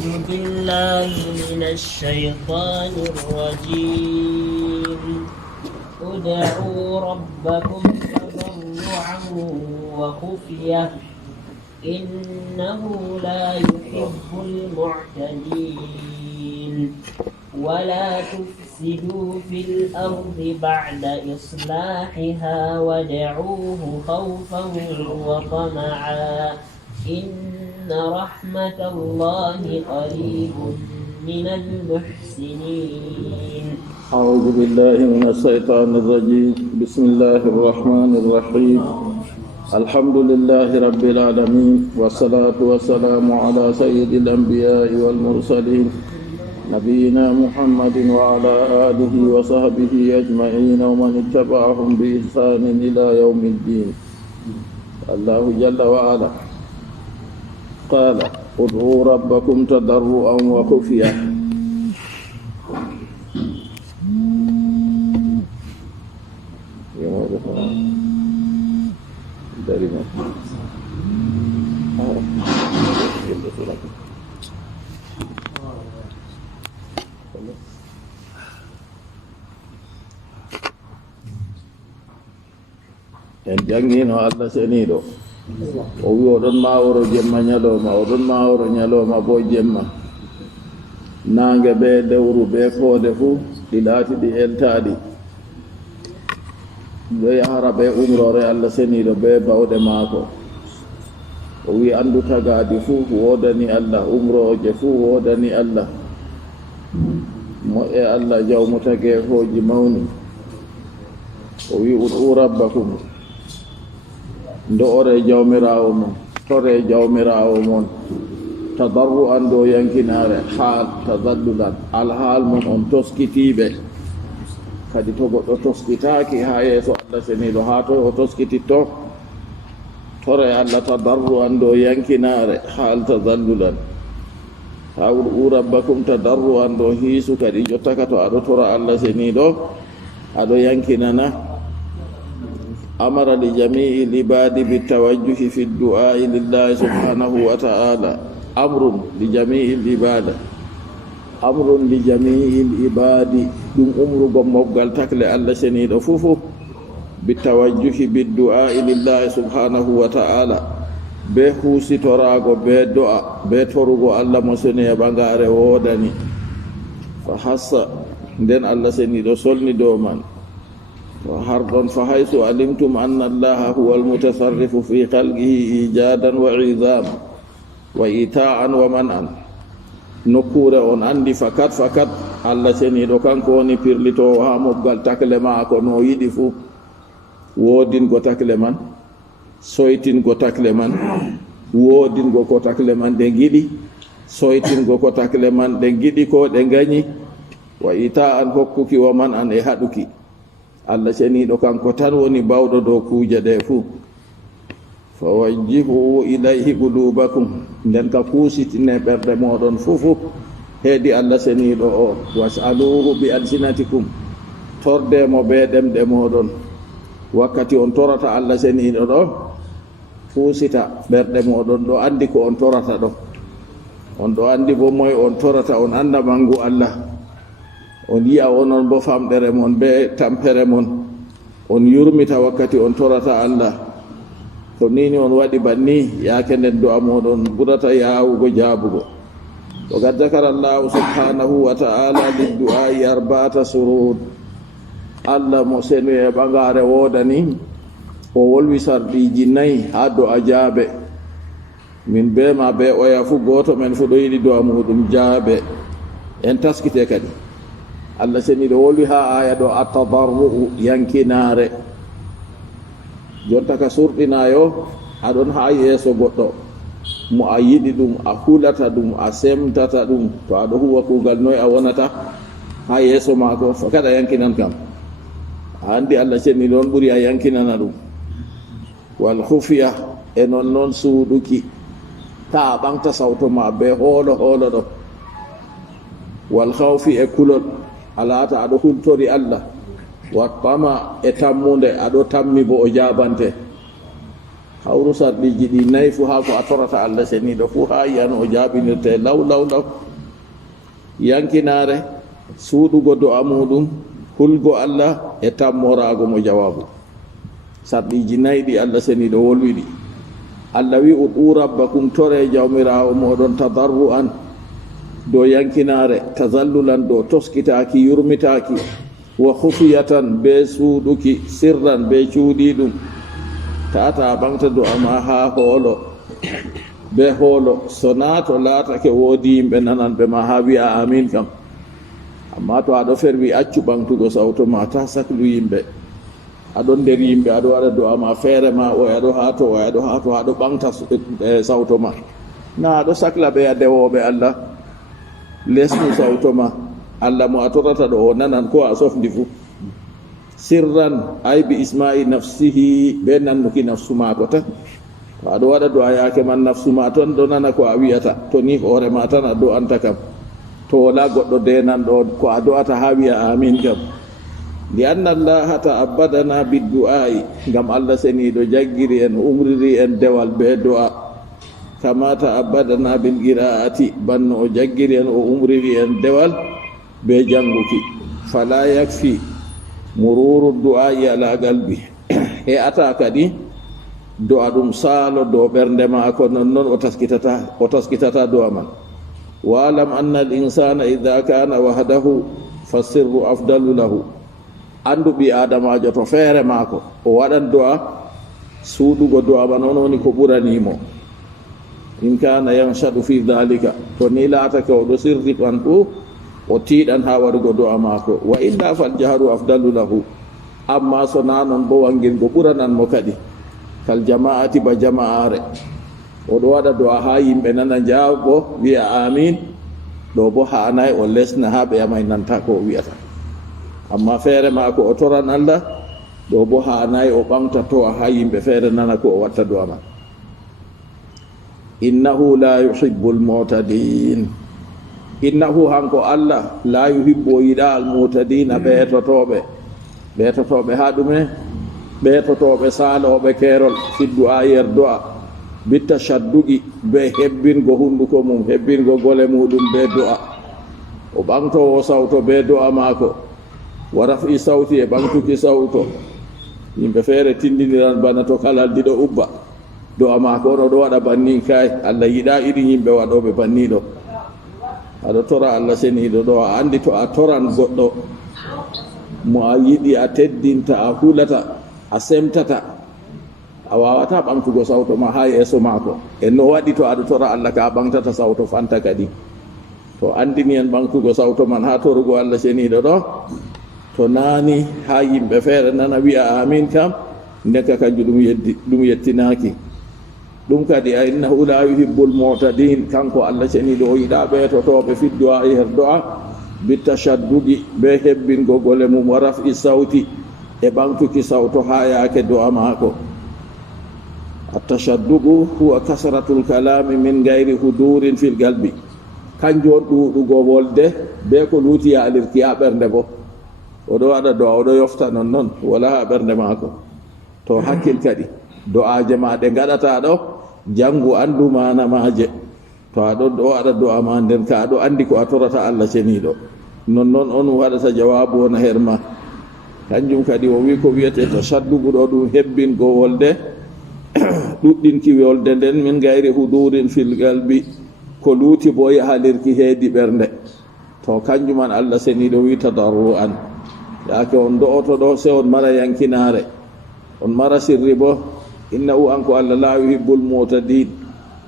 أعوذ بالله من الشيطان الرجيم ادعوا ربكم تضرعا وخفية إنه لا يحب المعتدين ولا تفسدوا في الأرض بعد إصلاحها وادعوه خوفا وطمعا إن رحمة الله قريب من المحسنين. أعوذ بالله من الشيطان الرجيم. بسم الله الرحمن الرحيم. الحمد لله رب العالمين والصلاة والسلام على سيد الأنبياء والمرسلين نبينا محمد وعلى آله وصحبه أجمعين ومن اتبعهم بإحسان إلى يوم الدين. الله جل وعلا قال ادعوا ربكم تضرعا وخفية. Dari mana? En jangino Allah seniɗo o wi oɗon maworo jemma ñalowma oɗon maworo ñalowma bo jemma nange ɓe lewru ɓe foode fuu ɗi laati ɗi eltaɗi ɓe yahara ɓe umrore Allah seniɗo ɓe bawɗe maako o wi andu tagadi fuu wodani Allah umroje fuu wodani Allah moƴƴe Allah jawmu tagefoji mawni o wi ud'u rabbakum ndo'ore jawmirawo mon tore jawmirawo mon tadarru an do yankinare haal tadallulan alhaal mon on toskitiɓe kadi to goɗɗo toskitaki ha yeeso Allah seniɗo ha to o toskititto tore Allah tadarru an do yankinare haal tadallulan ha ud'u rabbakum tadarru an do hiisu kadi jottaka to aɗo tora Allah seniɗo aɗo yankinana أمر لجميع العباد بالتوجه في الدعاء لله سبحانه وتعالى. أمر لجميع العباد أمر لجميع العباد دم أمر بموغل تكل الله سنيد فوفو بالتوجه بالدعاء لله سبحانه وتعالى بهو ستراغو بدعاء بتورغو الله مسني بانغاري وداني فحس دين الله سنيد سولني دومان وحرضا فحيث علمتم أن الله هو المتصرف في خلقه إيجادا وعظاما وإيتاء ومنعا نكور on andi fakat Allah seniɗo kanko woni pirlito ha mobgal takle maako no yiɗi fu wodingo takle man soytingo takle man wodingo ko takle man ɗe giɗi soytingo ko takle man ɗe giɗi ko ɗe gañi wa ita'an hokkuki wa man an e haɗuki Allah seniɗo kanko tan woni bawɗo dow kuuje ɗe fuu fa wajjihu ilayhi qulubakum nden ka kuusitine ɓerɗe moɗon fufu heedi Allah seniɗo o wasaluhu bi alsinatikum tordemo be ɗemɗe moɗon wakkati on torata Allah seniɗo ɗo fuusita ɓerɗe moɗon ɗo andi ko on torata ɗo on ɗo andi bo moye on torata on anda mangu Allah on yi'a onon bo famɗere mon be tampere mon on yurmita wakkati on torata Allah to nini on waɗi banni yaake nden du'a moɗon ɓurata yawugo jaabugo wa qad zakara Allahu subhanahu wa ta'ala liddu'ai arba'ata surud. Allah mo senu e ɓagare wodani o wolwi sarɗiji nayi ha du'a jaabe min be ma be oya fu goto men fu ɗo yiɗi du'a muɗum jaabe en taskite kadi Allah seniɗo wolwi ha aya ɗo atadarru'u yankinare jonta ka surɗinayo aɗon ha yeeso goɗɗo mo a yiɗi ɗum a hulata ɗum a semtata ɗum to aɗo huwa kugal noy a wonata ha yeeso maako fakat a yankinan kam a andi Allah seniɗo on ɓuri a yankinana ɗum wal khufiya e non suuɗuki ta a ɓamta sawto ma be hoolo ɗo wal khawfi e kulol alata aɗo hultori Allah wa tama e tammude aɗo tammi bo o jabante hawru sarɗiji ɗi nayi fu haa ko a torata Allah seniiɗo fu haa yiyano o jaabinirte law yankinaare suuɗugo do'a muɗum hulgo Allah e tammoraago mo jawabu sarɗiji nayi ɗi Allah seniiɗo wolwiɗi Allah wi uɗu rabbakum tore jawmiraawo moɗon tadarru'an do yankinaare tazallulan do toskitaaki yurmitaaki wa khufiyatan be suuɗuki sirran be cuuɗi ɗum tata ɓamta do'a ma haa hoolo be hoolo so naa to laatake woodi yimɓe nananɓe ma haa wi'a amin kam amma to aɗo ferwi accu ɓamtugo sawto ma ta saklu yimɓe aɗon nder yimɓe aɗo waɗa do'a ma feere ma o aɗo haa to aɗo ɓamta sawto ma na aɗo sakla ɓe a dewoɓe Allah lesnu sawto ma Allah mo a torata ɗo o nanan ko a sofndi fu sirran ay bi isma'i nafsihi be nannuki nafsu maako tan to aɗo waɗa do'a yaake man nafsu ma ton ɗo nana ko a wiyata to ni hoore ma tan a do'anta kam to wala goɗɗo denan ɗo ko a do'ata haa wiya amin kam li anna allaha ta'abbadana biddu'ai ngam Allah seniiɗo jaggiri en umriri en dewal be do'a kama ta'abbadana bil qira'ati banno o jaggiri en o umriri en dewal be janguki fala yakfi mururu du'ai ala qalbi e ata kadi do'a ɗum saalo dow ɓernde maako nonnoon o taskitata do'a man walam anna al insana idha kana wahdahu fasirru afdalu lahu andu ɓi adamajo to feere maako o waɗan do'a suuɗugo do'a man on woni ko ɓuranimo in kana yanshadu fi dhalika to ni laatake oɗo sirri ɗan fu o tiiɗan ha waɗugo do'a maako wa illa fal jaharu afdalu lahu amma so na non bo wangirgo ɓurananmo kadi kal jama'ati ba jama'are oɗo waɗa do'a ha yimɓe nana jaabo wiya amin ɗo bo hanayi o lesna ha ɓe yamay nanta ko o wiyata amma feere maako o toran Allah ɗo bo hanayi o ɓamta to'a ha yimɓe feere nana ko o watta do'a man innahu la yuhibbu almu'tadin innahu hanko Allah la yuhibbu o yiɗa almu'tadina ɓeetotoɓe ha ɗume ɓeetotoɓe saaloɓe keerol fiddu a yer do'a bitta shaddugi be hebbingo hunduko mum hebbingo gole muɗum be do'a o ɓamtowo sawto be do'a maako wa raf'i sawti e ɓamtuki sawto yimɓe feere tindiniran bana to kalal diɗo ubba do'a maako on oɗo waɗa banni kay Allah yiɗa irin yimɓe waɗoɓe banniɗo aɗo tora Allah seniiɗo ɗo a andi to a toran goɗɗo mo a yiɗi a teddinta a hulata a semtata a wawata ɓamtugo sawto ma ha yeeso maako e no waɗi to aɗa tora Allah ka ɓamtata sawto fanta kadi to andini en ɓamtugo sawto man ha torugo Allah seniiɗo ɗo to naani ha yimɓe feere nana wi'a amin kam ndekka kanjum ɗum yettinaaki ɗum kadi a innahu la yuhibbul mu'tadin kanko Allah seniiɗo o yiɗa ɓeetotoɓe fiddu a her do'a bitashaddugi be hebbingo gole mum wa raf'i sawti e ɓamtuki sawto ha yaake do'a maako attashaddugu huwa kasratul kalami min gayri hudurin fil galbi kanjum on ɗuɗugo wolde be ko luuti yaalirki ha ɓernde bo oɗo waɗa do'a oɗo yofta non wala ha ɓernde maako to hakkil kadi do'aje ma ɗe gaɗata ɗo jangu andu manamaje to aɗo waɗa do'a ma nden ka aɗo andi ko a torata Allah ceniiɗo nonnoon on waɗata jawabu wona her ma kanjum kadi o wi ko wiyete tashaddugu ɗo ɗum hebbingo wolde ɗuɗɗinki wolde nden min gayri hudurin fil galbi ko luuti bo yahalirki heedi ɓernde to kanjuman Allah seniiɗo wi tadarru'an yaake on do'oto ɗo se on mara yankinaare on mara sirri bo innahu anko Allah la yuhibbul mu'tadin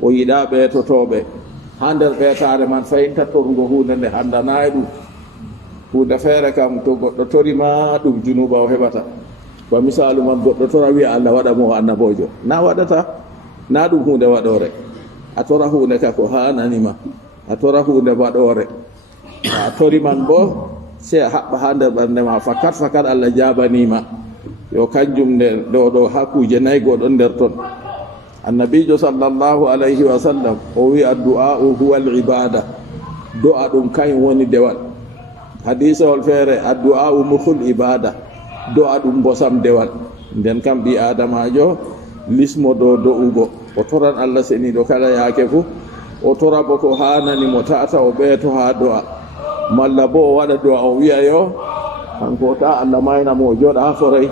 o yiɗa ɓeetotoɓe ha nder ɓeetaare man fayinta torugo hunde nde handanayi ɗum hunde feere kam to goɗɗo torima ɗum junuba o heɓata ba misalu man goɗɗo tora wiya Allah waɗa mo annabojo na waɗata na ɗum hunde waɗore a tora hunde ka ko hananima a tora hunde waɗore a tori man bo se a haɓɓa ha nder ɓernde ma fakat Allah jabanima yo kanjum nder ɗo hakkuje nayi goɗon nder ton annabijo sallallahu alayhi wa sallam o wi addu'a'u huwa al-ibada do'a ɗum kañ woni dewal hadisewol feere addu'a'u mukhul ibada do'a ɗum bosam dewal nden kam ɓi adamajo lismo do do'ugo o toran Allah seniɗo kala yaake fu o tora bo ko hanani mo tata o ɓeeto ha do'a malla bo o waɗa do'a o wiya yo kanko ta Allah mayna mo o jooɗa ha foray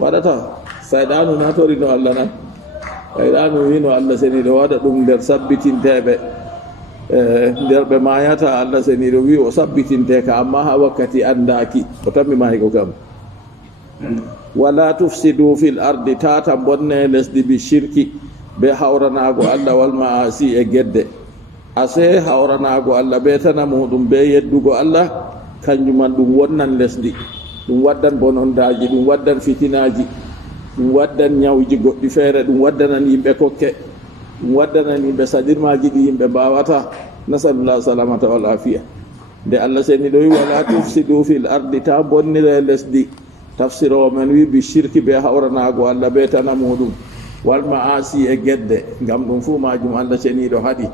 waɗata sayɗanu natorino Allah nan sayɗanu wino Allah seniɗo waɗa ɗum nder sabbitinteɓe nder ɓe mayata Allah seniɗo wi o sabbitinte ka amma ha wakkati andaki o tammi mayko kam wala tufsidu fil ardi tata bonne lesdi bi shirki be hawranago Allah wal ma'asi e gedde ase hawranago Allah be tana muɗum be yeddugo Allah kanjuman ɗum wonnan lesdi ɗum waddan bonondaji ɗum waddan fitinaji ɗum waddan ñawji goɗɗi feere ɗum waddanan yimɓe kokke ɗum waddanan yimɓe saɗirmaji ɗi yimɓe mbawata nasalullah salamata wal afiya nde Allah seni ɗo wi wala tufsidu fil ardi ta bonnire lesdi tafsiro men wi bi shirki be hawranago Allah be tana muɗum wal ma'asi e gedde ngam ɗum fu majum Allah ceniɗo haɗi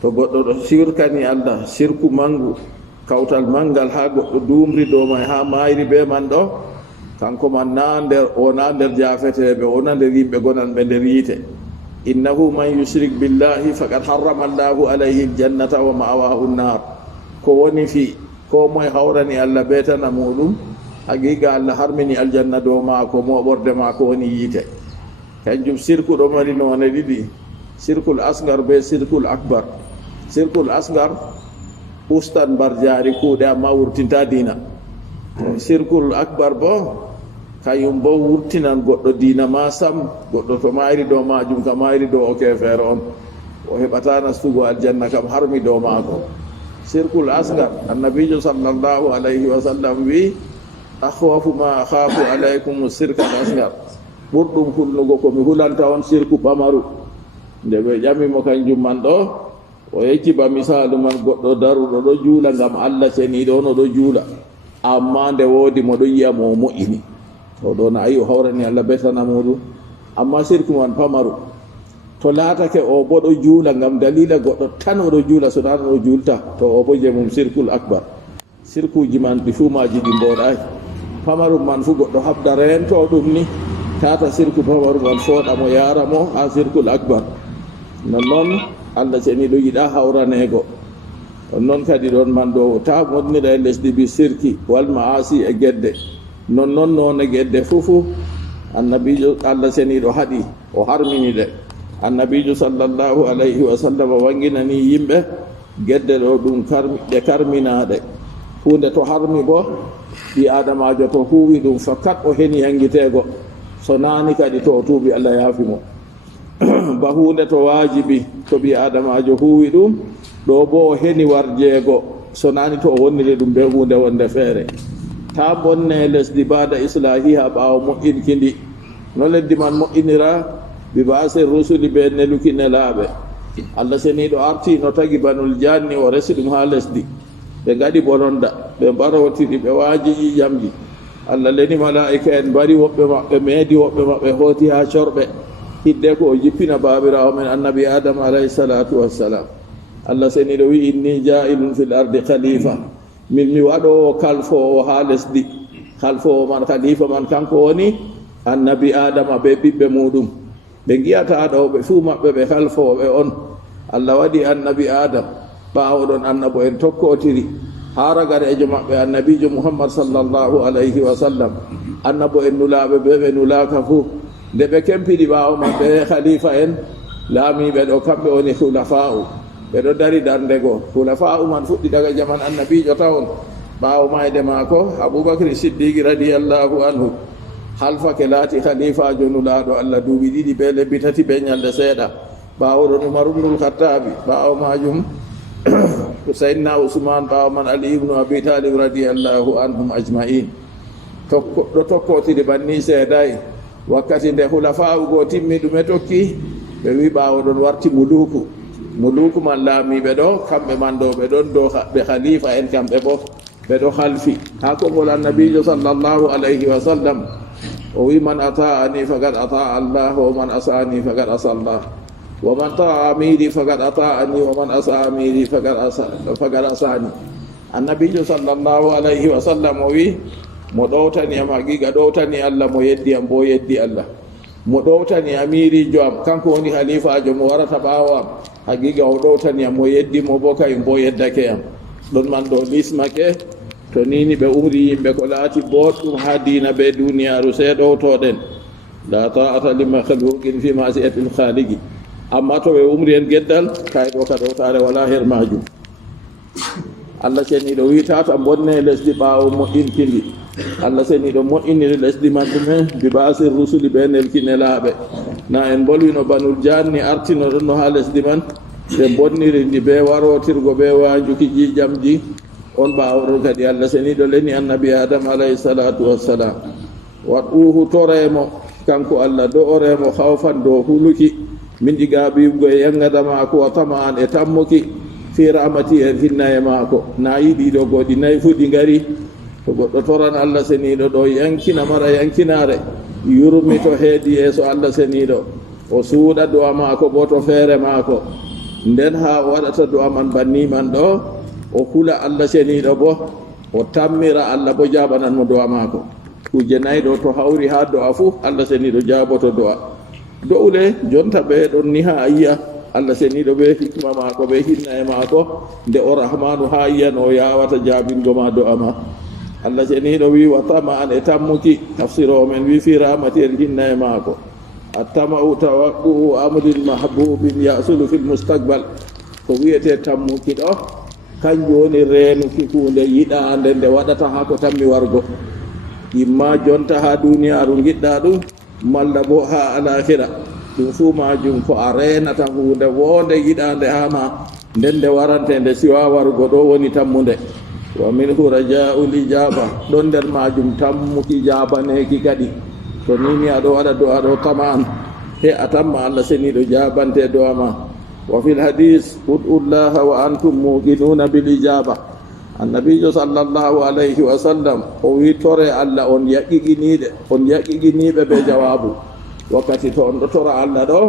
to goɗɗo ɗo shirkani Allah shirku mangu kawtal mangal ha goɗɗo dumri dow may ha mayri be man ɗo kanko man na nder ona nder jafeteɓe ona nder yimɓe gonanɓe nder yiite innahu man yushrik billahi faqad harrama Allahu alayhi aljannata wa ma'awahu an-nar ko woni fi ko moye hawrani Allah betana muɗum haqiqa Allah harmini aljanna dow maako moɓorde maako woni yiite kanjum sirku ɗo mari none ɗiɗi sirkul asgar be sirkul akbar sirkul asgar ustan mbar jaari kuuɗe amma wurtinta dina sirkul akbar bo kayum bo wurtinan goɗɗo dina ma sam goɗɗo to mayri dow majum ka mayri dow o kefeere on o heɓata nastugo aljanna kam harmi dow maako sirkul asgar annabijo sallallahu alayhi wa sallam wi akhwafu ma akhafu alaykum sirkal asgar ɓurɗum hulnugo komi hulanta on sirku pamaru nde ɓe ƴamimo kanjum man ɗo o yecciba misalu man goɗɗo daruɗo ɗo juula ngam Allah ceniɗo on oɗo juula amma nde woodi mo ɗo yiya mo moƴini o ɗo na ayi o hawrani Allah betana muɗum amma sirku man pamaru to laatake o bo ɗo juula ngam dalila goɗɗo tan oɗo juula so ɗan o julta to o bo je mum sirkul akbar sirkuji man ɗi fumaji ɗi mboɗayi pamarum man fu goɗɗo habda rento ɗum ni tata sirku pamaru man fooɗa mo yara mo ha sirkul akbar nonnoon Allah ceniɗo yiɗa hawranego on noon kadi ɗon man ɗo ta monnira e lesdi bi sirki wal ma'asi e gedde nonnoon noon e gedde fufu annabijo Allah ceniɗo haɗi o harmini ɗe annabijo sallallahu alayhi wa sallam wanginani yimɓe gedde ɗo ɗum ɗe karminaɗe hunde to harmi bo ɗi adamajo to huwi ɗum fakkat o heni hangitego so nani kadi to o tuubi Allah yaafimo ba hunde to wajibi to ɓi adamajo huwi ɗum ɗo bo o heni warjeego so nani to o wonniri ɗum be hunde wonde feere ta bonne lesdi bada islahiha ɓaawo moƴƴinki ndi no leddi man moƴƴinira bi base rusuli ɓe neluki nelaaɓe Allah seniɗo arti no tagi banul janni o resi ɗum ha lesdi ɓe gaɗi bononda ɓe mbarotiri ɓe waaji ƴiƴamji Allah leni malaika en mbari woɓɓe maɓɓe meedi woɓɓe maɓɓe hooti ha corɓe hidde ko o jippina babirawo men annabi adama alayhi salatu wassalam Allah seniɗo wi inni jailun fil ardi khalifa min mi waɗowo kalfowo ha lesdi kalfowo man khalifa man kanko woni annabi adama be ɓiɓɓe muɗum ɓe giyata ɗo ɓe fuu maɓɓe ɓe kalfoɓe on Allah waɗi annabi adam ɓawoɗon annabo en tokkotiri ha ragarejo maɓɓe annabijo muhammad sallallahu alayhi wa sallam annabo en nulaɓe ɓe ɓe nulaka fuu nde ɓe kempiɗi ɓawo maɓɓe khalifa en laamiɓe ɗo kamɓe woni hulafa'u ɓe ɗo dari darndego hulafa'u man fuɗɗi daga jaman annabijo tawon ɓawo mayde maako aboubacry siddiqui radiallahu anhu halfake laati khalifajo nulaɗo Allah duuɓi ɗiɗi ɓe lebbi tati ɓe ñalde seeɗa ɓawo ɗon umar ibnul khattabi ɓawo majum sayyidina usman ɓawo man ali ibnu abi talib radiallahu anhum ajma'in ɗo tokkotiri ɓanni seedayi wakkati nde hulafa'u go timmi ɗume tokki ɓe wi ɓawo ɗon warti muluku man laamiɓe ɗo kamɓe man ɗo ɓe ɗon dow ɓe khalifa en kamɓe bo ɓe ɗo halfi ha kongol annabijo sallallahu alayhi wa sallam o wi man ata'ani faqad ata'a Allah wa man asani faqad asa Allah wa man ta'a amiri faqad ata'ani wa man asa amiri faqad asani annabijo sallallahu alayhi wa sallam o wi mo ɗowtani am haqiqa ɗowtani allah mo yeddi am bo yeddi allah mo ɗowtani amirijo am kanko woni halifajo mo warata ɓawo am haqiqa o ɗowtani am mo yeddi mo bo kayum bo yeddake am ɗon man ɗo lismake to nini ɓe umri yimɓe ko laati boɗɗum ha dina ɓe duniyaru se ɗowtoɗen la ta'ata li makhluqin fi ma'siyatil khaliqi amma to ɓe umri en geddal kayɗo ka ɗowtare wala her majum allah seniɗo wi tata bonne lesdi ɓawo moƴƴintindi allah seniɗo moƴƴiniri lesdi man ɗumen bi basir rusuli ɓe nelkinelaɓe na en bolwino banul janni artino ɗon no ha lesdi man ɓe bonniri ndi ɓe warotirgo ɓe wajuki jijamji on ɓawoɗon kadi allah seniɗo leni annabi adama alayhi salatu wassalam waɗuhu toremo kanko allah do'oremo hawfan dow huluki min ɗiga ɓiɓgo e yangada mako wa tama an e tammuki fi rahmati en hinna e maako na yiɗiɗo goɗi nayi fu ɗi ngari to goɗɗo toran allah seniɗo ɗo yankina mara yankinare yurmi to heedi yeeso allah seniɗo o suuɗa du'a maako bo to feere maako nden ha o waɗata du'a man banni man ɗo o hula allah seniɗo bo o tammira allah bo jaɓananmo du'a maako kuje nayi ɗo to hawri ha du'a fu allah seniɗo jaboto du'a do'ule jonta ɓe ɗon ni ha yiya allah seniɗo ɓe hikma maako ɓe hinna e maako nde o rahmanu ha yiyano o yawata jabingo ma du'a ma allah seniɗo wi wa tama an e tammuki tafsiro men wi fi rahmati en hinna e maako attama'u tawaqqu'u amrin mahbubin yasulu fil mustaqbal ko wiyete tammuki ɗo kanjum woni reenuki hunde yiɗande nde waɗata ha ko tammi wargo imma jonta ha duniyaru giɗɗa ɗum malla bo ha alahira ɗum fu majum ko a renata hunde wonde yiɗande ha ma nden nde warante nde siwa wargo ɗo woni tammude wa minhu raja'ul ijaba ɗon nder majum tammuki jabaneki kadi to nini aɗo waɗa do aɗo tama an he a tamma allah seniɗo jabante do'a ma wa fil hadis ud'ullaha wa antum muqinuna bil ijaba annabijo sallallahu alayhi wa sallam o wi tore allah on yaqiqiniɓe ɓe jawabu wakkati to on ɗo tora allah ɗo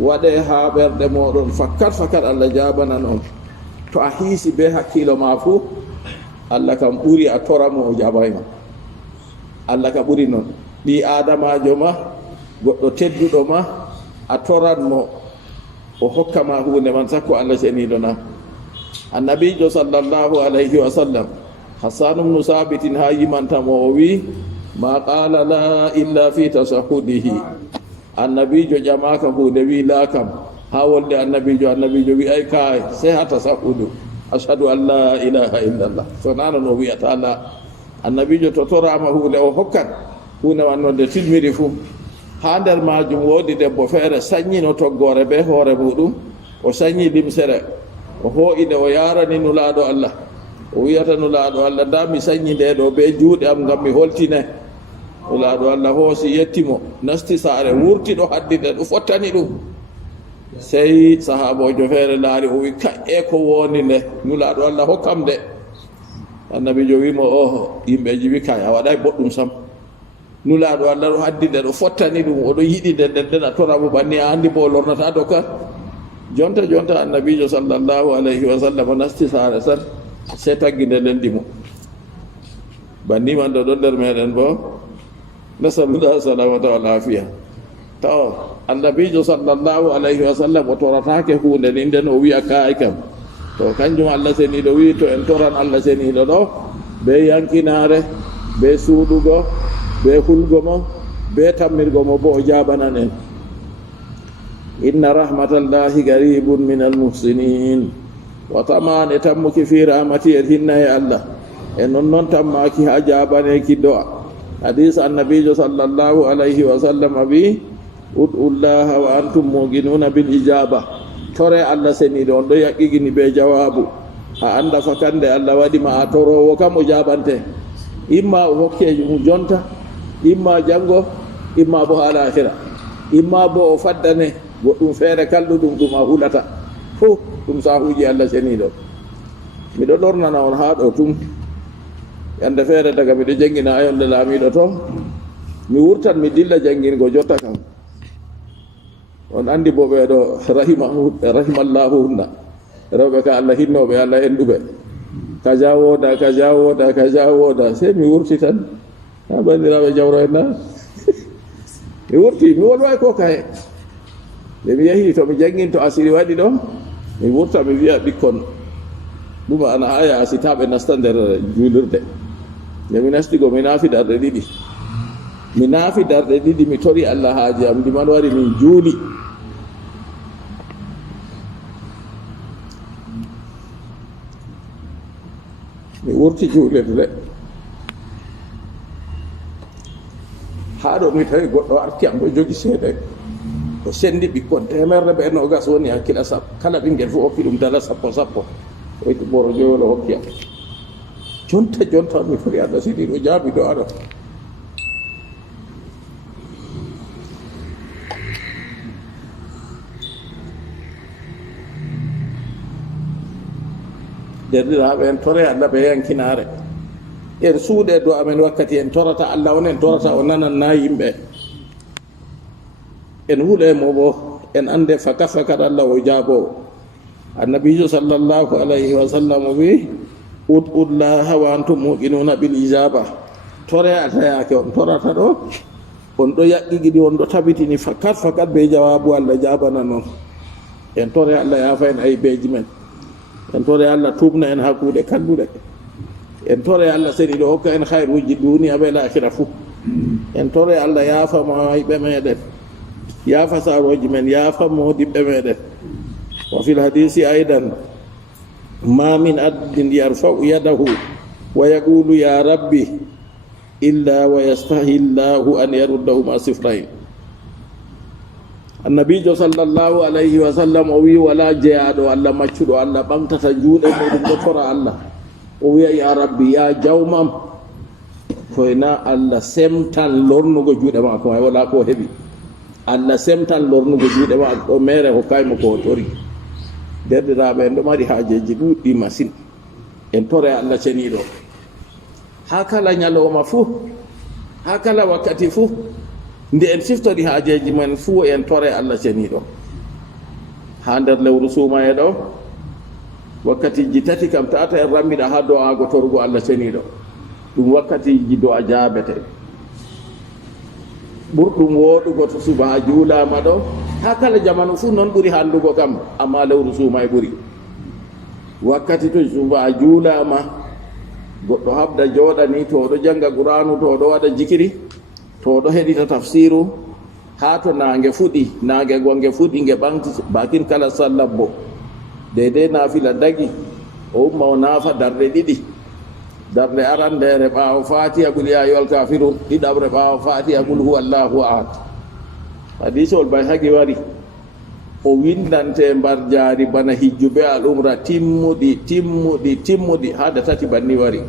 waɗe ha ɓerɗe moɗon fakkat allah jabanan on to a hiisi be hakkilo ma fu allah kam ɓuri a toramo o jabayma allah ka ɓuri noon ɗi adamajo ma goɗɗo tedduɗo ma a toranmo o hokkama hunde man sakko allah seniɗo na annabijo sallallahu alayhi wa sallam hasan ibn sabitin ha yimantamo o wi ma qala la illa fi tasahudihi annabijo ƴamaka hunde wi la kam ha wolde annabijo wi ay kay se ha tasahudu ashhadu an la ilaha illallah so nano no wiyata la annabijo to torama hunde o hokkat hunde man nonde tilmiri fu ha nder majum woodi debbo feere saññino toggore be hoore muɗum o saññi limsere o hoo'ide o yarani nulaaɗo allah o wiyata nulaaɗo allah nda mi saññi nde ɗo be juuɗe am ngam mi holtine nulaaɗo allah hoosi yettimo nasti saare wurti ɗo haddide ɗo fottani ɗum sey sahabojo feere laari o wi e ko woni nde nulaaɗo allah hokkam nde annabijo wimo o yimɓeji wi kay a waɗay boɗɗum sam nulaaɗo allah ɗo haddide ɗo fottani ɗum oɗo yiɗi nden a toramo banni a andi bo lornata doka jonta annabijo sallallahu alayhi wa sallam nasti saare san se tagginde lendi mo banni man ɗo ɗon nder meɗen bo nasalullah salamata wal afiya taw annabijo sallallahu alayhi wa sallam o toratake hunde ni nden o wiya kaay kam to kanjum allah seniɗo wi to en toran allah seniɗo ɗo be yankinare be suuɗugo be hulgo mo be tammirgo mo bo o jabanan en inna rahmatallahi garibun min almuhsinin wa taman e tammuki fi rahmati en hinna e allah e non tammaki ha jabaneki do'a hadis annabijo sallallahu alayhi wa sallam wi ud'ullaha wa antum muqinuna bil ijaba tore allah seniɗo on ɗo yaqqigini be jawabu a anda fakande allah waɗima a torowo kam o jabante imma o hokkeji mum jonta imma janngo imma bo ha lahira imma bo o faddane goɗɗum feere kalluɗum ɗum a hulata fof ɗum sahuji allah seniɗo miɗo ɗornana on ha ɗo tum yande feere daga miɗo janngina ayonde laamiɗo to mi wurtan mi dilla janngingo jotta kam on andi bo ɓeɗo rahimallahu hunna rewɓe ka allah hinnoɓe allah enduɓe kaja woda sey mi wurti tan ha bandiraɓe jawro en na mi wurti mi wolwa ko kaye nde mi yehi to mi jangginto asiri waɗi ɗo mi wurta mi wiya ɓikkon ɗum ana aya asitaɓe nasta nder julirde nde mi nastigo mi naafi darɗe ɗiɗi mi naafi darɗe ɗiɗi mi tori allah haaji am ndiman wari min juuli mi wurti juulirde haa ɗo mi tawi goɗɗo arti am ɗo jogi seeɗa o sendi ɓikkon temerre ɓe nogas woni hakkila sappo kala ɓinguel fof hokki ɗum dala sappo sappo oyti ɓoro jowolo hokki am jonta mi tori allah sidi ɗo jaabi ɗo aɗo derɗiraɓe en tore allah ɓe yankinare en suuɗe do amen wakkati en torata allah on en torata o nananna yimɓe en huuɗemo bo en ande faka fakat allah o jaabowo annabijo sallllahu alayhi wa sallam o wi ud'ullaha wa antum muqinuna bil ijaba tore a tayake on torata ɗo on ɗo yaqqigiɗi on ɗo tabitini fakat be jawabu allah jabana noon en tore allah yaafa en aybeji men en tore allah tubna en ha kuuɗe kalluɗe en tore allah seni ɗo hokka en hayruji duniya ɓe lahira fuu en tore allah yaafama ayɓe meɗen yaafa saroji men yaafa modiɓɓe meɗen wa fil hadisi aidan ma min abdin yarfa'u yadahu wa yaqulu ya rabbi illa wa yastahi llahu an yaruddahuma sifrayn annabijo sallllahu alayhi wa sallam o wi wala jeyaɗo allah maccuɗo allah ɓamtata juuɗe muɗum ɗo tora allah o wiya ya rabbi ya jawmam koyna allah semtan lornugo juuɗe maako may wala ko heɓi allah semtan lornugo juuɗe maako ɗo mere hokkaymo ko tori derɗiraɓe en ɗo mari haajeji ɗuɗɗi masine en tore allah ceniɗo ha kala ñalowma fuu ha kala wakkati fuu nde en siftori haajeji men fuu en tore allah ceniɗo ha nder lewru suumaye ɗo wakkatiji tati kam tata en rammiɗa ha do'ago torgo allah ceniɗo ɗum wakkatiji do'a jaabete ɓurɗum woɗugo to suba juulama ɗo ha kala jamanu fuu noon ɓuri handugo kam amma lewru suumay ɓuri wakkati to suba juulama goɗɗo habda jooɗani to oɗo janga qur'anu to oɗo waɗa jikiri to oɗo heɗita tafsiru ha to nange fuɗi nange gonge fuɗi nge ɓanti bakin kala sallabbo deydey naafila dagi o umma o naafa darɗe ɗiɗi darɗe arandere ɓaawo fatiha qul ya ayyuhal kafirun ɗiɗaɓre ɓaawo fatiha qul huwa allahu ahad hadisol bay hagi wari o windante mbar jaari bana hijjuɓe al umra timmuɗi haade tati banni wari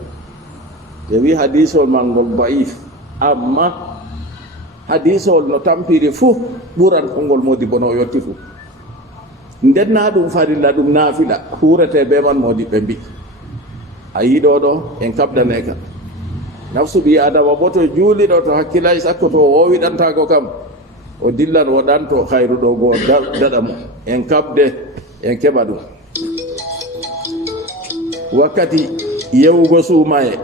ɓe wi hadisol man ngol baif amma hadisol no tampiri fuu ɓuran kongol modi bono o yotti fuu ndenna ɗum farilla ɗum naafila hurete be man modiɓɓe mbi a yiɗo ɗo en kabdane ka nafsu ɓi adama bo to juuliɗo to hakkilay sakko to wowiɗantago kam o dillan woɗanto hayru ɗo goo daɗa mo en kabde en keɓa ɗum wakkati yewugo suumaye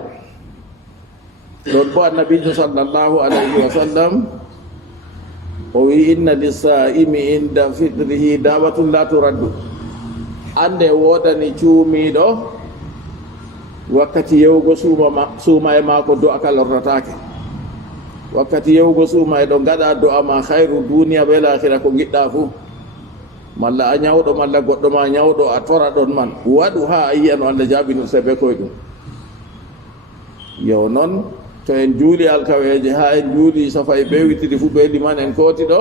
ɗon bo annabijo sallllahu alayhi wa sallam o wi inna lissaimi inda fitrihi dawatun la turaddu ande wodani cuumiɗo wakkati yewugo suuma e maako do'a ka lortatake wakkati yewugo suuma e ɗo gaɗa do'a ma hayru duniya ɓe lahira ko giɗɗa fuu malla a ñawɗo malla goɗɗo ma ñawɗo a tora ɗon man waɗu ha a yiyan Allah jaabino sebe koye ɗum yo noon to en juuli alkaweje ha en juuli safa e ɓewitiri fuu ɓe liman en kooti ɗo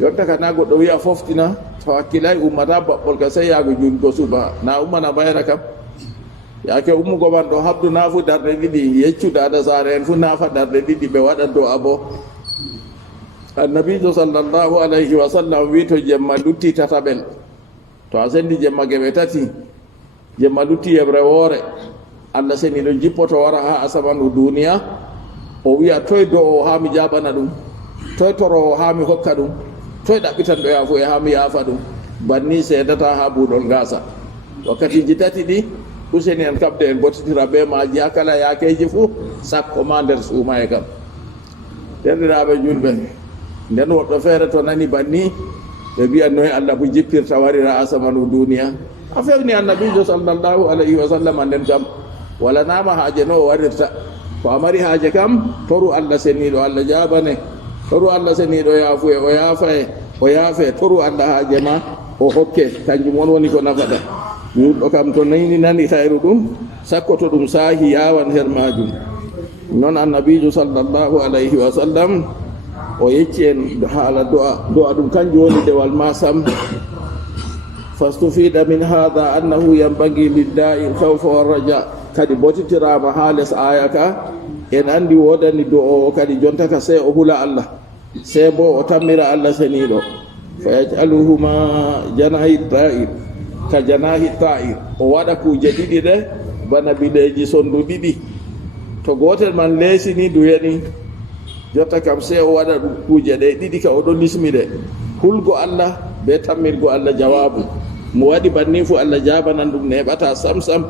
jonta ka na goɗɗo wiya foftina to hakkilay ummata baɓɓol ka sey yaago juulgo suba na ummana bayra kam yaake ummugo man ɗo habdu naafu darɗe ɗiɗi yeccuɗaɗa saare en fuu naafa darɗe ɗiɗi ɓe waɗa do abo annabijo sallllahu alayhi wa sallam wi to jemma lutti tataɓel to a sendi jemma geɓe tati jemma lutti yeɓre woore Allah seni ɗo jippoto wara ha asamanu duniya o wiya toye do o ha mi jaɓana ɗum toye toro o ha mi hokka ɗum toye ɗaɓɓitan ɗo yaafo e ha mi yaafa ɗum banni seedata ha buuɗol gasa wakkatiji tati ɗi useni en kabde en bottitira be maaji ha kala yaakeji fuu sakko ma nder suuma e kam derɗiraɓe julɓe nden woɗɗo feere to nani banni ɓe mbiya noye allah bo jippirta warira asamanu duniya a fewni annabijo sallllahu alayhi wa sallam nden kam wala nama haaje no o warirta ko a mari haaje kam toru allah seniɗo allah jabane toru allah seniɗo yaafuye o yaafaye o yaafe toru allah haaje ma o hokke kanjum on woni ko nafata yurɗo kam to nayni nani hayru ɗum sakko to ɗum saahi yawan her majum noon annabijo sallllahu alayhi wa sallam o yecci en haala do'a ɗum kanjum woni dewal ma sam fastufida min hada annahu yambagi lidda'i lhawfa warraja kadi botitirama ha les aya ka en andi wodani do'o kadi jonta ka se o hula allah se bo o tammira allah seniɗo fa yaj'aluhuma janahi ta'ir ka janahi ta'ir o waɗa kuje ɗiɗi ɗe bana bileji sondu ɗiɗi to gotel man leesini duyani jotta kam se o waɗa ɗum kuje ɗe ɗiɗi ka oɗo lismiɗe hulgo allah be tammirgo allah jawabu mo waɗi banni fu allah jabanan ɗum neɓata sam sam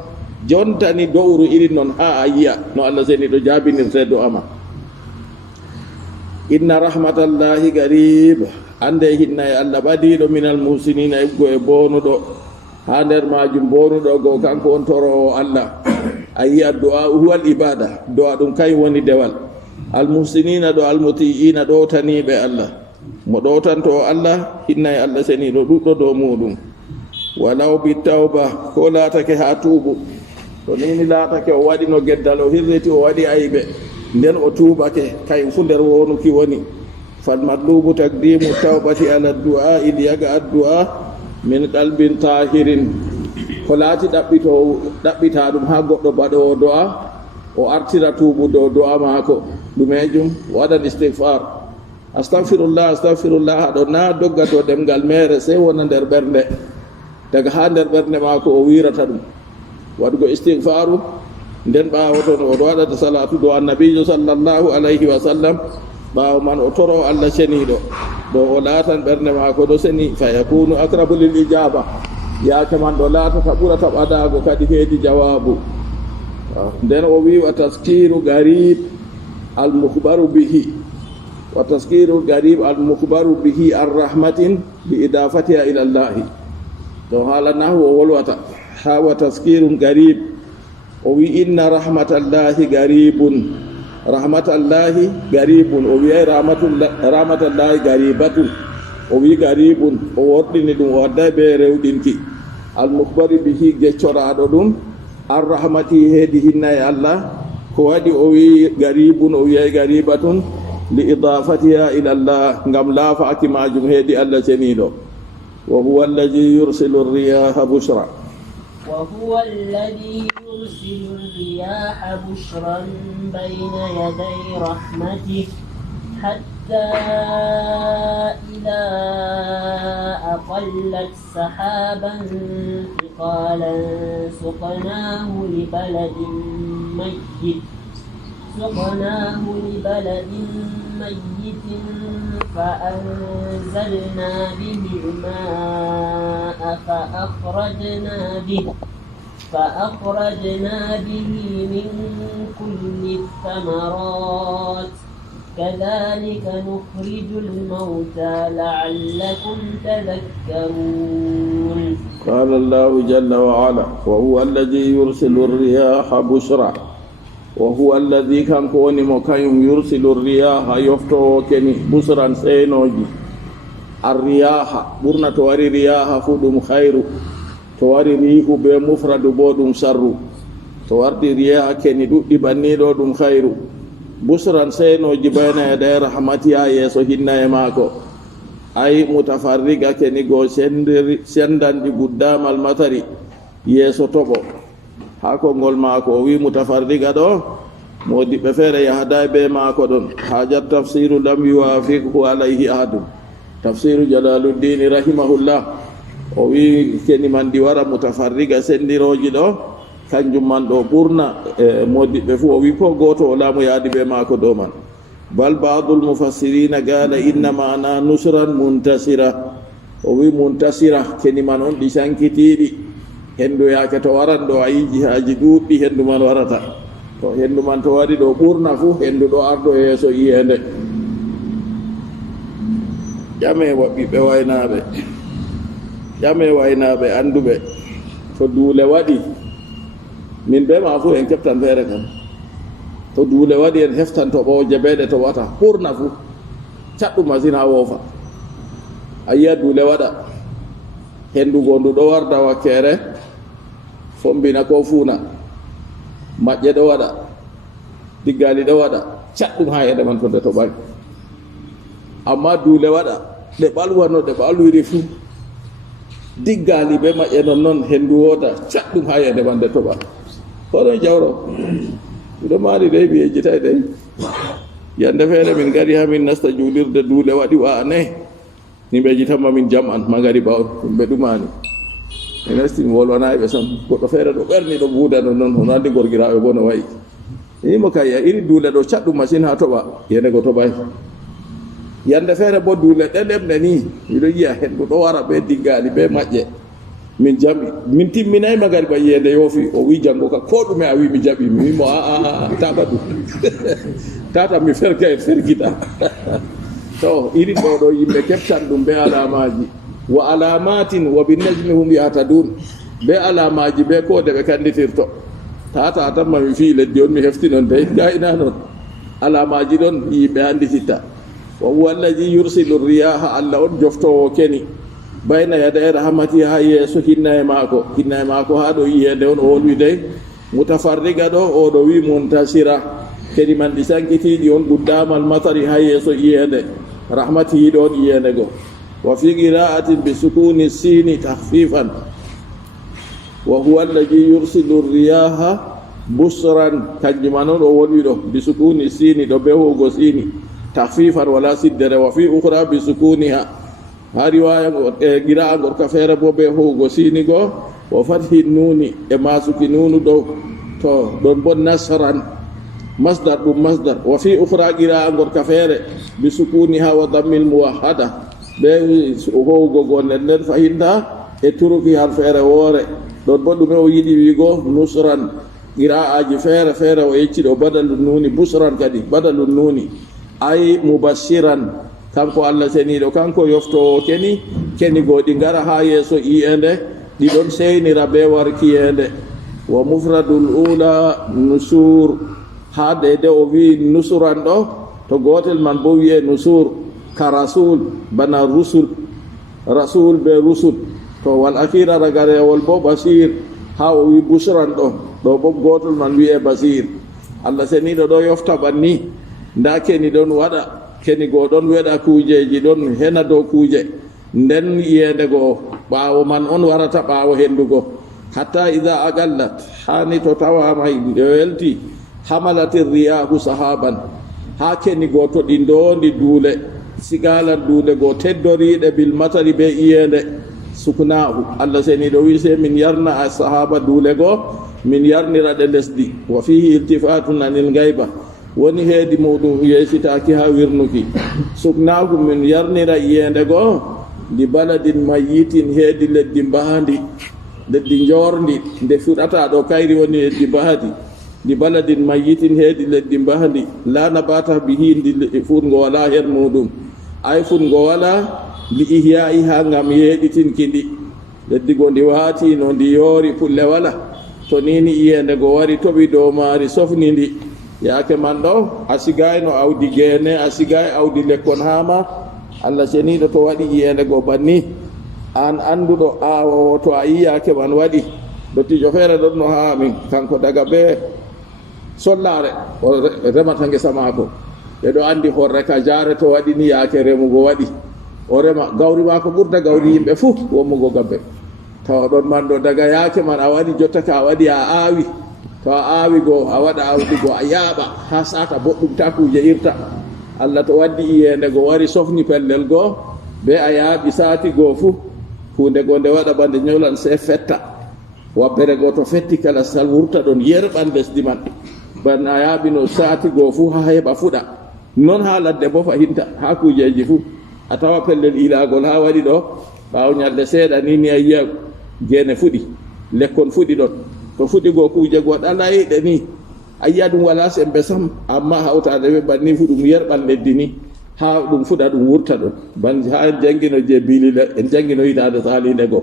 jontani dowru iri noon ha a yiya no allah seniɗo jabinirte do ama inna rahmatallahi garib ande hinna e allah ɓaɗiɗo minal musinina eggo e bonuɗo ha nder majum bonuɗo go kanko on torowo allah a yiya du'a huwal ibada du'a ɗum kay woni dewal almuhsinina ɗo almutiina ɗowtaniɓe allah mo ɗowtanto allah hinna e allah seniɗo ɗuɗɗo dow muɗum walaw bi tawba ko laatake ha tuubu to nini laatake o waɗi no geddal o hirriti o waɗi aybe nden o tuubake kay fu nder wonuki woni falmatlubu taqdimu tawbati ala du'a liyaga addu'a min qalbin tahirin ko laati ɗaɓɓita ɗum ha goɗɗo baɗowo do'a o artira tuubu dow do'a maako ɗumejum waɗan istighfar astahfirullah haɗo na doggato ɗemgal mere sey wona nder ɓernde daga ha nder ɓernde maako o wirata ɗum waɗugo istighfaru nden ɓaawo toon oɗo waɗata salatu dow annabijo sallllahu alayhi wa sallam ɓaawo man o toro allah ceniɗo ɗo o laatan ɓernde maako ɗo seni fa yakunu akrabu lil ijaba yaake man ɗo laatata ɓurata ɓadago kadi heedi jawabu nden o wi wa taskiru garib almukhbaru bihi wa taskiru garib almukhbaru bihi an rahmatin bi idafatiha ila llahi ɗo haala nahu o wolwata ha wa taskiru garib o wi inna rahmatallahi garibun rahmatallahi garibun o wiyay rahmatallahi garibatun o wi garibun o worɗini ɗum o wadday ɓe rewɗinki almukhbari bihi geccoraɗo ɗum an rahmati heedi hinna e allah ko waɗi o wi garibun o wiyay garibatun li idafatiha ila llah ngam laafaki majum heedi allah ceniɗo wa huwa alladi yursilu riyaha bushra وهو الذي يرسل الرياح بشرا بين يدي رحمته حتى إذا أقلت سحابا ثقالا سقناه لبلد ميت فأنزلنا به الماء فأخرجنا به من كل الثمرات كذلك نخرج الموتى لعلكم تذكرون قال الله جل وعلا وهو الذي يرسل الرياح بشرا وهو الذي كان كوني مكايم يرسل الرياح يفتو كني بشرا سينوجي الرياح برنا تواري رياح فودم خير تواري ريح بمفرد بودم شر تواري رياح كني دودي بني دودم خير بشرا سينوجي بين يدي رحمتي يسو هنا ماكو أي متفرقة كني go sendandi قدام المطر يسو توبو hako ngol maako o wi mutafarriga ɗo modiɓɓe feere yahada be maako ɗon hajat tafsiru lam yuwafiqhu alayhi ahadum tafsiru jalaluddin rahimahullah o wi keni man ɗi wara mutafarriga sendiroji ɗo kanjum man ɗo ɓurna modiɓɓe fu o wi ko goto o laamu yaadi be maako ɗo man bal badul mufassirina gala inna mana nusran muntasira o wi muntasira keni man on ɗi sankitiɗi hendu yaake to waran ɗo a yi jihaaji ɗuuɗɗi hendu man warata to hendu man to waɗi ɗo ɓurna fuu hendu ɗo ardo yeeso iyende ƴame ɓiɓɓe waynaaɓe ƴame waynaaɓe annduɓe to duule waɗi min be ma fuu en keɓtan feere kam to duule waɗi en heftan to ɓooje beeɗe to wata ɓurna fuu caɗɗum masine ha woofa a yiya duule waɗa hendugo ndu ɗo warda wakkeere fombina ko fuuna maƴƴe ɗo waɗa diggali ɗo waɗa caɗɗum ha yede man to nde to ɓay amma duule waɗa ɗe ɓalwano ɗe ɓalwiri fuu diggali be maƴƴe non noon hendu wooda caɗɗum ha yede man nde to ɓa hoɗon jawro ɗo maari ɗe mi yejjitay ɗe yande feere min gari ha min nasta juulirde duule waɗi waane yimɓe jitanma min jam an ma gari ɓawn yimɓe ɗumani mi nasti mi wolwanayi ɓe sam goɗɗo feere ɗo ɓerni ɗo buudano noon hono andi gorgiraɓe bo no wayi yimo kay a iri duule ɗo caɗɗum machine ha toɓa yene go toɓay yande feere bo duule ɗe ɗemɗe ni miɗo yiya hendu ɗo wara ɓe diggali ɓe maƴƴe min jami min timminayi magari ɓa yiyede yoofi o wi janngo ka ko ɗume a wi mi jaɓi mi wimo a tata ɗum tata mi ferka en fergita to iri ɗo ɗo yimɓe keɓtan ɗum be alamaji wa alamatin wa binajmi hum yahtadun be alamaji be kode ɓe kanditirto tata tanma mi fi leddi on mi hefti noon de gayna noon alamaji ɗon yimɓe andititta wa huwa alladi yursilu riyaha allah on joftowo keni bayna yaday rahmati ha yeeso hinnaye maako ha ɗo yiyede on o wolwi dey mutafarriga ɗo oɗo wi muntasira kedi man ɗi sankitiɗi on guddamal matari ha yeeso yiyede rahmatihi ɗon yiyede go wa fi qira'atin bi sukuni sini tahfifan wa huwa alladi yursilu riyaha busran kanjuma noon o wolwi ɗo bi sukuni sini ɗo be hugo sini tahfifan wala siddere wa fi ukhra bi sukuniha ha riwaya qira'a gorka feere bo be hugo sini go wa fathi nuni e masuki nunu dow to ɗon bo nasran masdar ɗum masdar wa fi ukhra qira'a gorka feere bi sukuniha wa dammil muwahhada be hugo go nden fahinta e turuki har feere woore ɗon bo ɗume o yiɗi wigo nusran qira'aji feere feere o yecci ɗo badalu nuni busran kadi badalu nuni ay mubashiran kanko allah seniɗo kanko yoftowo keni goɗi ngara ha yeeso iyende ɗiɗon seynira be warkiyende wa mufradul ula nusur ha de o wi nusuran ɗo to gotel man bo wiye nusur ka rasul bana rasul be rusul to wal akira ragarewol bo basir ha o wi busran ɗo bo gotel man wiye basir allah seniɗo ɗo yofta ɓanni nda keni ɗon waɗa keni goo ɗon weɗa kuujeji ɗon hena dow kuuje nden yiyede goo ɓaawo man on warata ɓaawo hendugo hatta ida aqallat hani to tawama e welti hamalatir riyahu sahaban ha keni goo to ɗi ndondi duule sigalan duule goo teddoriɗe bil matari be iyende suknahu allah seniɗo wi se min yarna a sahaba duule goo min yarnira ɗe lesdi wa fihi iltifatun anil gayba woni heedi muɗum yeysitaki ha wirnuki suknahu min yarnira iyende goo ndi baladin mayyitin heedi leddi mbahandi leddi jorndi nde fuɗata ɗo kayri woni leddi mbahadi ndi baladin mayyitin heedi leddi mbahandi la nabata bihi ndi fungo wala hen muɗum ay fungo wala li ihya'i ha ngam yeɗitinki ndi leddi go ndi waatino ndi yoori pulle wala to nini iyende go wari toɓi dow maari sofni ndi yaake man ɗo a sigayno awdi geene a sigay awdi lekkon hama allah ceniɗo to waɗi iyende go banni an annduɗo aawowo to a yi yaake man waɗi dottijo feere ɗon no ha min kanko daga ɓe sollare o remata ngesa maako ɓeɗo andi horre ka jaare to waɗi ni yaake remugo waɗi o rema gawri maako ɓurda gawri yimɓe fuu wommugo gabbe tawa ɗon man ɗo daga yaake man a waɗi jotta ka a waɗi a aawi to a aawi goo a waɗa awdi goo a yaaɓa ha sata boɗɗum ta kuje irta allah to waddi iyende go wari sofni pellel goo be a yaaɓi saati goo fuu hunde goo nde waɗa ɓande ñowlan se fetta wabbere goo to fetti kala sal wurta ɗon yerɓan lesdi man ban a yaaɓino saati goo fuu ha heɓa fuɗa non ha ladde bo fahinta ha kujeji fuu a tawa pellel ilagol ha waɗi ɗo ɓawo ñalde seeɗa ni ni a yiya gene fuɗi lekkon fuɗi ɗon to fuɗi goo kuuje goɗɗa layiɗe ni a yiya ɗum wala sembe sam amma hawtade ɓe banni fu ɗum yerɓan leddi ni ha ɗum fuɗa ɗum wurta ɗon ban ha en jangguino je bilile en jangguino hitade salinde goo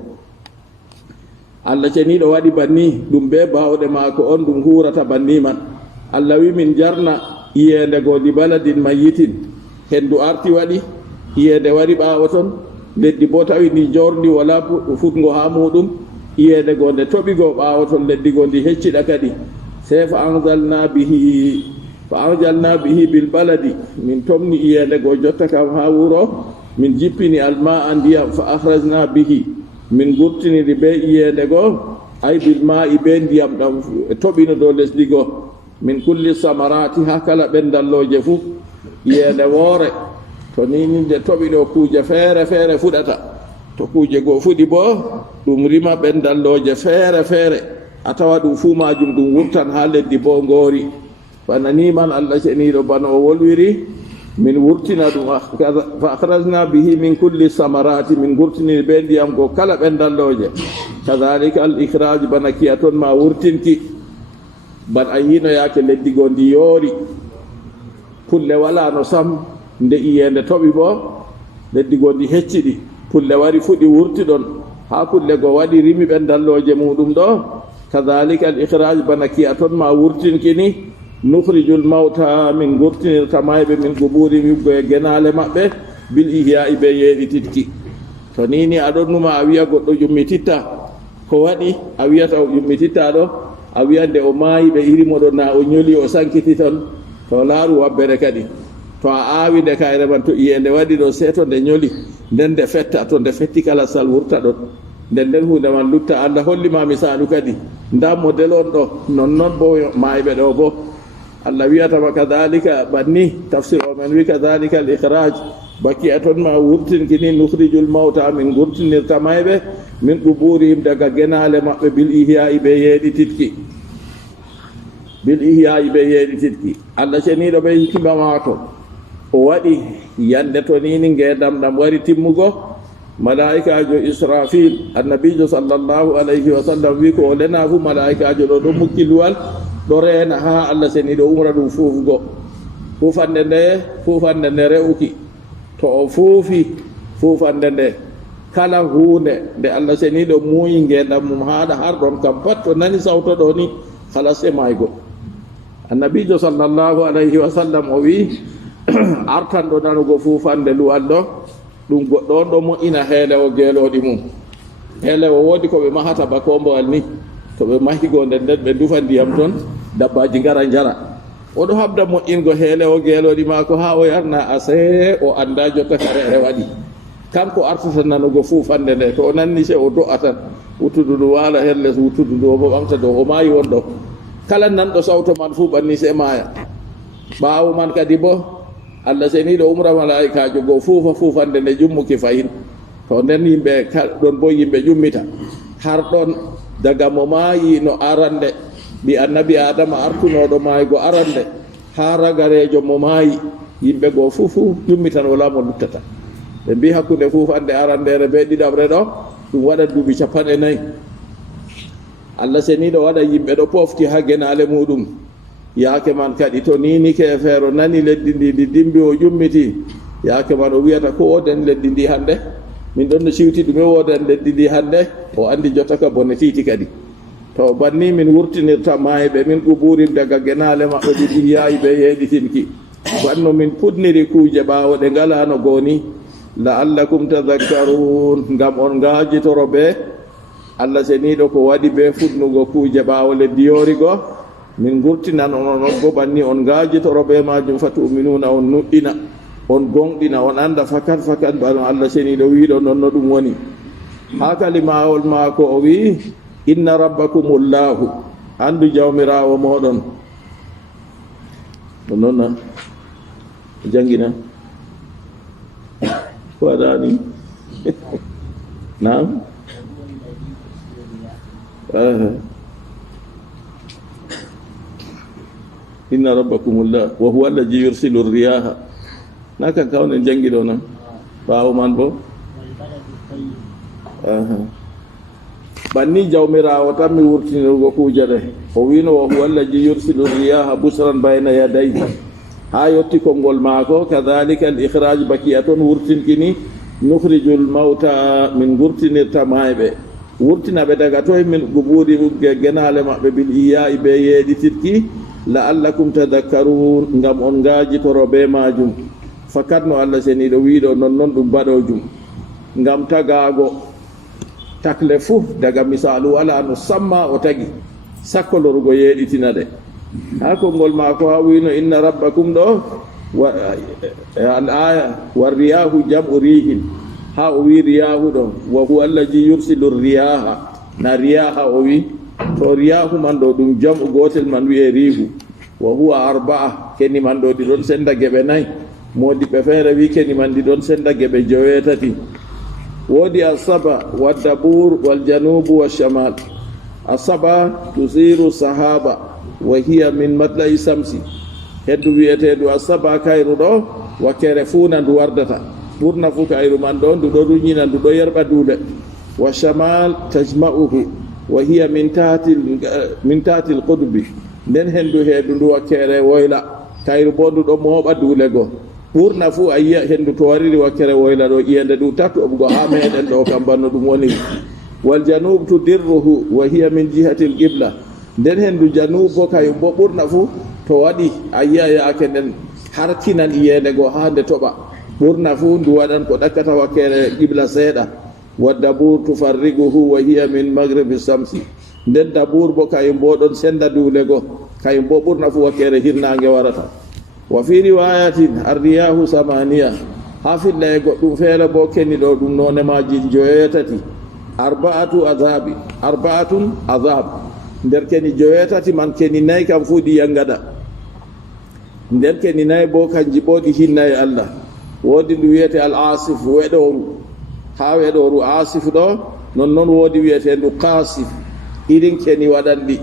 Allah ceniɗo waɗi banni ɗum be bawɗe maako on ɗum hurata banni man Allah wi min jarna iyende goo di baladin mayyitin hendu arti waɗi iyende wari ɓawo ton leddi bo tawi ndi jordi wala futgo ha muɗum iyende goo nde toɓi goo ɓawo ton leddi goo ndi hecciɗa kadi se fa anzalna bihi bil baladi min tomni iyende goo jotta kam ha wuro min jippini alma a ndiyam fa akhrajna bihi min gurtiniri be iyende goo ay bil ma'i be ndiyam ɗam toɓino dow lesdi goo min kulli samarati ha kala ɓendalloje fuu iyende woore to nini nde toɓiɗo kuuje feere feere fuɗata to kuuje goo fuɗi bo ɗum rima ɓendalloje feere feere a tawa ɗum fuu majum ɗum wurtan ha leddi bo ngoori bana ni man Allah ceniɗo bana o wolwiri min wurtina ɗum fa akhrajna bihi min kulli samarati min gurtiniri be ndiyam goo kala ɓendalloje kadhalika al ikhraj bana kiya toon ma wurtinki ban a yino yaake leddi goo ndi yoori pulle wala no sam nde iyende toɓi bo leddi goo ndi hecciɗi pulle wari fuɗi wurti ɗon ha pulle goo waɗi rimi ɓendalloje muɗum ɗo kadhalika al ikhraj bana kiya toon ma wurtinkini nukhrijul mawta min gurtinirta mayɓe min quburi yubgo e genale maɓɓe bil ihya'i be yeɗititki to nini aɗon numa a wiya goɗɗo ƴummititta ko waɗi a wiyata o ƴummititta ɗo a wiyande o maayi ɓe irimoɗo na o ñoli o sankiti ton to laaru wabbere kadi to a aawi nde kayre man to iyende waɗi ɗo seeto nde ñoli nden nde fetta to nde fetti kala sal wurta ɗon nden hunde man lutta Allah hollima misalu kadi nda model on ɗo nonnoon bo maayɓe ɗo bo Allah wiyatama kadhalika banni tafsir o men wi kadhalika al ikhraj baki a toon ma wurtinkini nukhrijul mawta min gurtinirta mayɓe min quburihim daga genale maɓɓe bil ihya'i ɓe yeɗititki Allah ceniɗo ɓe hikima maako o waɗi yande to nini ngendam ɗam wari timmugo malaikajo Israfil annabijo sallllahu alayhi wa sallam wi ko o lena fu malaikajo ɗo ɗo mukki luwal ɗo reena ha Allah ceniɗo umra ɗum fuufgo fufande nde re'uki to o fuufande nde kala hunde nde Allah ceniɗo muuyi ngendam mum haɗa har ɗon kam pat to nani sawto ɗo ni halas e maygo annabijo sallllahu alayhi wa sallam o wi artan ɗo nanugo fuufande luwal ɗo ɗum goɗɗo on ɗo moƴƴina heelewo geeloɗi mum heelewo woodi ko ɓe mahata ba kombowal ni to ɓe mahigo nden ɓe dufa ndiyam toon dabbaji ngara njara oɗo habda moƴƴingo heelewo geeloɗi maako ha o yarna ase o anda jotta kareere waɗi kanko artata nanugo fuufande nde to o nanni se o do'a tan wuttudu ndu waala her les wuttudu ndu omo ɓamta dow o maayi won ɗo kala nanɗo sawto man fuu ɓanni se maaya ɓaawo man kadi bo Allah ceniɗo umra malaikajo goo fuufande nde ƴummuki fayin to nden yimɓe ɗon bo yimɓe ƴummita har ɗon daga mo maayi no arande ɓi annabi adama artunoɗo maaygo arande ha ragarejo mo maayi yimɓe goo fufu ƴummitan wala mo luttata ɓe mbi hakkude fuufande arandere be ɗiɗaɓre ɗo ɗum waɗa duuɓi 40 Allah ceniɗo waɗa yimɓe ɗo pofti ha genale muɗum yaake man kadi to nini kefeero nani leddi ndi dimbi o ƴummiti yaake man o wiyata ko woden leddi ndi hande min ɗon no siwti ɗume woden leddi ndi hande o andi jotta ka bone titi kadi to banni min wurtinirta mayɓe min quburim daga genale maɓɓe ɗiɗi yayi ɓe yeɗitinki banno min puɗniri kuuje ɓawo ɗe ngalano goni la'allakum tadhakkarun ngam on ngajitoro ɓe Allah ceniɗo ko waɗi ɓe fuɗnugo kuuje ɓawo leddi yorigo min gurtinan on bo banni on ngajitoro ɓe majum fatuminuna on nuɗɗina on gonɗina on anda fakat bano Allah ceniɗo wiɗo noon no ɗum woni ha kalimawol maako o wi inna rabbakumullahu andu jawmirawo moɗon no noon jangina ko waɗani nam inna rabbakumullah wa huwa alladhi yursilu riyaha naka kawne jangiɗo noon ɓawo man bo banni jawmirawo tan mi wurtinirgo kuuje ɗe o wino wa huwa allazi yursilu riyaha busran bayna yadayhi ha yetti konngol maako kadhalika al ikhraj bakiya toon wurtinkini nukhriju l mawta min wurtinirta mayɓe wurtinaɓe daga toye min gubuuri genale maɓɓe bil iya'i be yeeɗitirki la'allakum tadakkarun ngam on ngaajitoro be majum fakat no allah seniɗo wiɗo nonnoon ɗum baɗojum ngam tagaago takle fuu daga misalu wala no samma o tagi sakkolorgo yeeɗitina ɗe ha konngol maako ha wino inna rabbakum ɗo al aya wa riyahu jam'u rihin ha o wi riyahu ɗo wa huwa allazi yursilu riyaha na riyaha o wi to riyahu man ɗo ɗum jam'u gotel man wiye rihu wa huwa arba'a keni man ɗo ɗi ɗon senda geɓe nayi modiɓɓe feere wi keni man ɗi ɗon senda geɓe joweetati woodi asaba waddabur waljanubu washamal asaba tusiru sahaba wa hiya min matla'i samsi heddu wiyeteedu asaba kayru ɗo wakkere fuuna ndu wardata ɓurna fuu kayru man ɗo ndu ɗo ruñina ndu ɗo yerɓa duule wa shamal tajma'uhu wa hiya min tahti l qudbi nden henndu heedu ndu wakkere woyla kayru bo ndu ɗo mooɓa duule goo ɓurna fuu a yiya henndu to wariri wakkere woyla ɗo iyende ɗum tatu oɓugo ha meɗen ɗo kam banno ɗum woni wal janub tudirruhu wa hiya min jihati l qibla nden henndu janub bo kayum bo ɓurna fuu to waɗi a yiya yaake nden harkinan iyende goo ha nde toɓa ɓurna fuu ndu waɗan ko ɗakkata wakkere qibla seeɗa wa dabur tufarriguhu wa hiya min magribi samsi nden dabur bo kayum bo ɗon senda duule goo kayum bo ɓurna fuu wakkere hirnange warata wa fi riwayatin arriyahu samaniya ha filla e goɗɗum feere bo kenni ɗo ɗum none maji joyetati arba'atun azab nder keni joyetati man keni nayi kam fuu ɗi yangaɗa nder keni nayi bo kanji bo ɗi hinna e allah woodi ndu wiyete al asif weɗoru ha weɗoru asif ɗo nonnoon woodi wiyete ndu kasif irin keni waɗanɗi